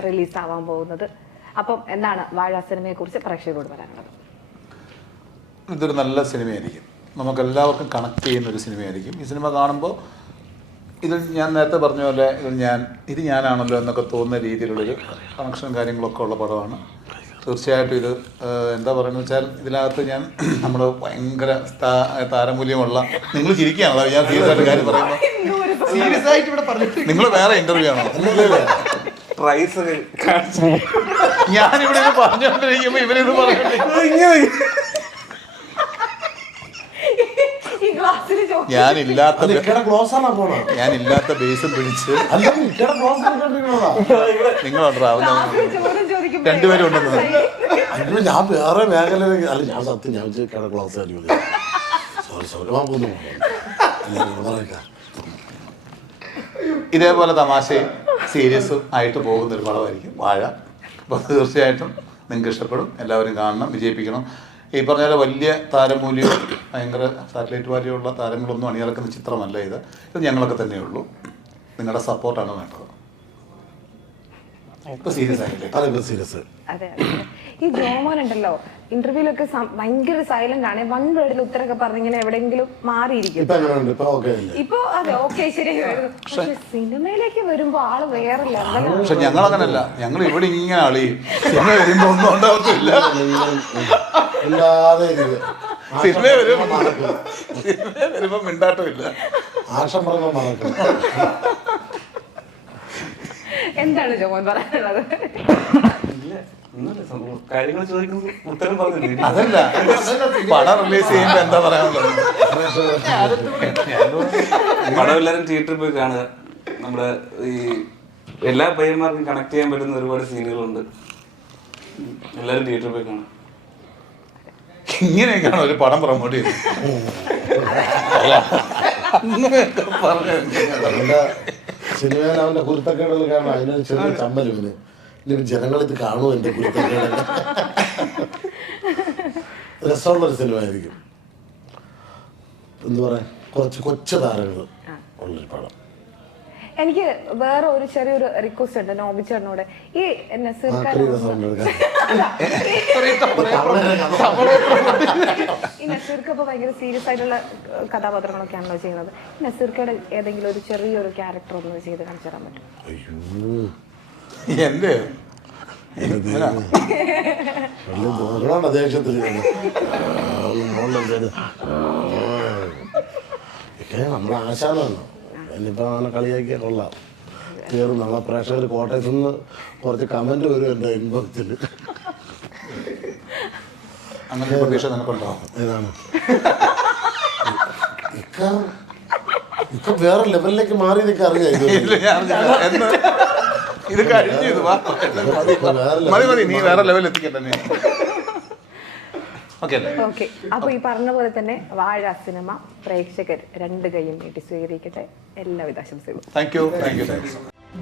റിലീസ് ആവാൻ പോകുന്നത്. അപ്പം എന്താണ് വാഴ സിനിമയെ കുറിച്ച് പ്രേക്ഷകരോട് പറയാനുള്ളത്? ഇതൊരു നല്ല സിനിമയായിരിക്കും, നമുക്കെല്ലാവർക്കും കണക്ട് ചെയ്യുന്ന ഒരു സിനിമയായിരിക്കും. ഈ സിനിമ കാണുമ്പോൾ ഇതിൽ ഞാൻ നേരത്തെ പറഞ്ഞ പോലെ ഇത് ഞാനാണല്ലോ എന്നൊക്കെ തോന്നുന്ന രീതിയിലുള്ളൊരു കണക്ഷനും കാര്യങ്ങളൊക്കെ ഉള്ള പടമാണ്. തീർച്ചയായിട്ടും ഇത് എന്താ പറയുന്നത് വെച്ചാൽ ഇതിനകത്ത് ഞാൻ നമ്മൾ ഭയങ്കര താരമൂല്യമുള്ള, നിങ്ങൾ ചിരിക്കുകയാണല്ലോ ഞാൻ സീരിയസ് ആയിട്ട് കാര്യം പറയുമ്പോൾ. സീരിയസ് ആയിട്ട് ഇവിടെ പറഞ്ഞിട്ട് നിങ്ങൾ വേറെ ഇന്റർവ്യൂ ആണോ? ഞാനിവിടെ ഇത് പറഞ്ഞുകൊണ്ടിരിക്കുമ്പോ ഇവരിത് ഞാനില്ലാത്ത ബേസും പിടിച്ച് നിങ്ങളുണ്ടാവുന്ന രണ്ടുപേരും ഉണ്ടെന്ന്. ഞാൻ വേറെ മേഖലയിലേക്ക് അല്ല, ഞാൻ സത്യം ഞാൻ ക്ലാസ് സോറി ഇതേപോലെ തമാശയും സീരിയസും ആയിട്ട് പോകുന്ന ഒരു പടമായിരിക്കും വാഴ. അപ്പോൾ തീർച്ചയായിട്ടും നിങ്ങൾക്ക് ഇഷ്ടപ്പെടും, എല്ലാവരും കാണണം, വിജയിപ്പിക്കണം. ഈ പറഞ്ഞ പോലെ വലിയ താരമൂല്യവും ഭയങ്കര സാറ്റലൈറ്റ് വാല്യുള്ള താരങ്ങളൊന്നും അണിയിറക്കുന്ന ചിത്രമല്ല ഇത്. ഇത് ഞങ്ങളൊക്കെ തന്നെയുള്ളൂ, നിങ്ങളുടെ സപ്പോർട്ടാണ് വേണ്ടത്. ഇപ്പൊ സീരിയസ് ആയില്ലേ? സീരിയസ്. അതെ, ഈ ജോമോൻ ഉണ്ടല്ലോ ഇന്റർവ്യൂലൊക്കെ ഭയങ്കര സൈലന്റ് ആണ്. വൺ വേർഡിൽ ഉത്തരമൊക്കെ പറഞ്ഞിങ്ങനെ എവിടെയെങ്കിലും മാറിയിരിക്കും. ഇപ്പൊ അതെ ഓക്കെ ശരിയായിരുന്നു. പക്ഷെ സിനിമയിലേക്ക് വരുമ്പോ ആള് വേറെ ലെവലാണ്. പക്ഷെ ഞങ്ങൾ അങ്ങനല്ല, ഞങ്ങൾ ഇവിടെ ഇങ്ങനെ അളിയും. സിനിമ വരുമ്പോ ഒന്നും ഉണ്ടാവത്തില്ല. സിനിമ വരുമ്പോ മിണ്ടാട്ടമില്ല. എന്താണ് ജോമോൻ പറയാനുള്ളത്? കാര്യങ്ങൾ ചോദിക്കുന്നത് ഉത്തരം പറഞ്ഞില്ല. അതല്ല പടം റിലീസ് ചെയ്യുമ്പോ എന്താ പറയാനുള്ളത്? പടം എല്ലാവരും തിയേറ്ററിൽ പോയി കാണുക. നമ്മുടെ ഈ എല്ലാ പയ്യന്മാർക്കും കണക്ട് ചെയ്യാൻ പറ്റുന്ന ഒരുപാട് സീനുകളുണ്ട്. എല്ലാവരും തിയേറ്ററിൽ പോയി കാണുക. ഇങ്ങനെയൊക്കെയാണ് ഒരു പടം പ്രൊമോട്ട് ചെയ്യുന്നത്. സിനിമയിൽ അവന്റെ കുരുത്തക്കേടുകൾ കാരണം അതിനൊരു ചെറിയ ചമ്മലിന് ജനങ്ങളിത് കാണുമോ എന്റെ കുരുത്തക്കേട്. രസമുള്ളൊരു സിനിമ ആയിരിക്കും. എന്താ പറയാ, കുറച്ച് കൊച്ചു താരങ്ങൾ ഉള്ളൊരു പടം. എനിക്ക് വേറെ ഒരു ചെറിയൊരു റിക്വസ്റ്റ് ഉണ്ട് നോബിച്ചേട്ടനോട്. ഈ നസീർക്ക ഇപ്പൊ ഭയങ്കര സീരിയസ് ആയിട്ടുള്ള കഥാപാത്രങ്ങളൊക്കെയാണല്ലോ ചെയ്യുന്നത്. നസീർക്കയുടെ ഏതെങ്കിലും ഒരു ചെറിയൊരു ക്യാരക്ടർ ഒന്ന് ചെയ്ത് കാണിച്ചു തരാൻ പറ്റും? എന്റെ ദേഷ്യത്തിൽ നമ്മുടെ ആശാനാണ് ഇനിയിപ്പോൾ അങ്ങനെ കളിയാക്കിയാൽ കൊള്ളാം. കയറും നമ്മളെ പ്രേക്ഷകർ കോട്ടയത്തു നിന്ന് കുറച്ച് കമൻറ്റ് വരും എൻ്റെ ഇൻബോക്സിൽ. അങ്ങനെ ഒരു പ്രതീക്ഷ നിനക്കുണ്ടോ? ഇതാണ് ഇക്ക വേറെ ലെവലിലേക്ക് മാറി എന്നൊക്കെ അറിയാം. ഇത് കഴിഞ്ഞു, ഇത് മതി, നീ വേറെ ലെവലിൽ എത്തിക്കട്ടെ നീ. ഓക്കെ അപ്പൊ ഈ പറഞ്ഞ പോലെ തന്നെ വാഴ സിനിമ പ്രേക്ഷകർ 2 കൈയും നീട്ടി സ്വീകരിക്കട്ടെ. എല്ലാവിധ ആശംസകളും. Thank you.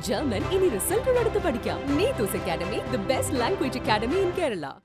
ജർമ്മൻ ഇനി റിസൾട്ടുകൾ എടുത്ത് പഠിക്കാം. Neethu's academy, the best language academy in Kerala.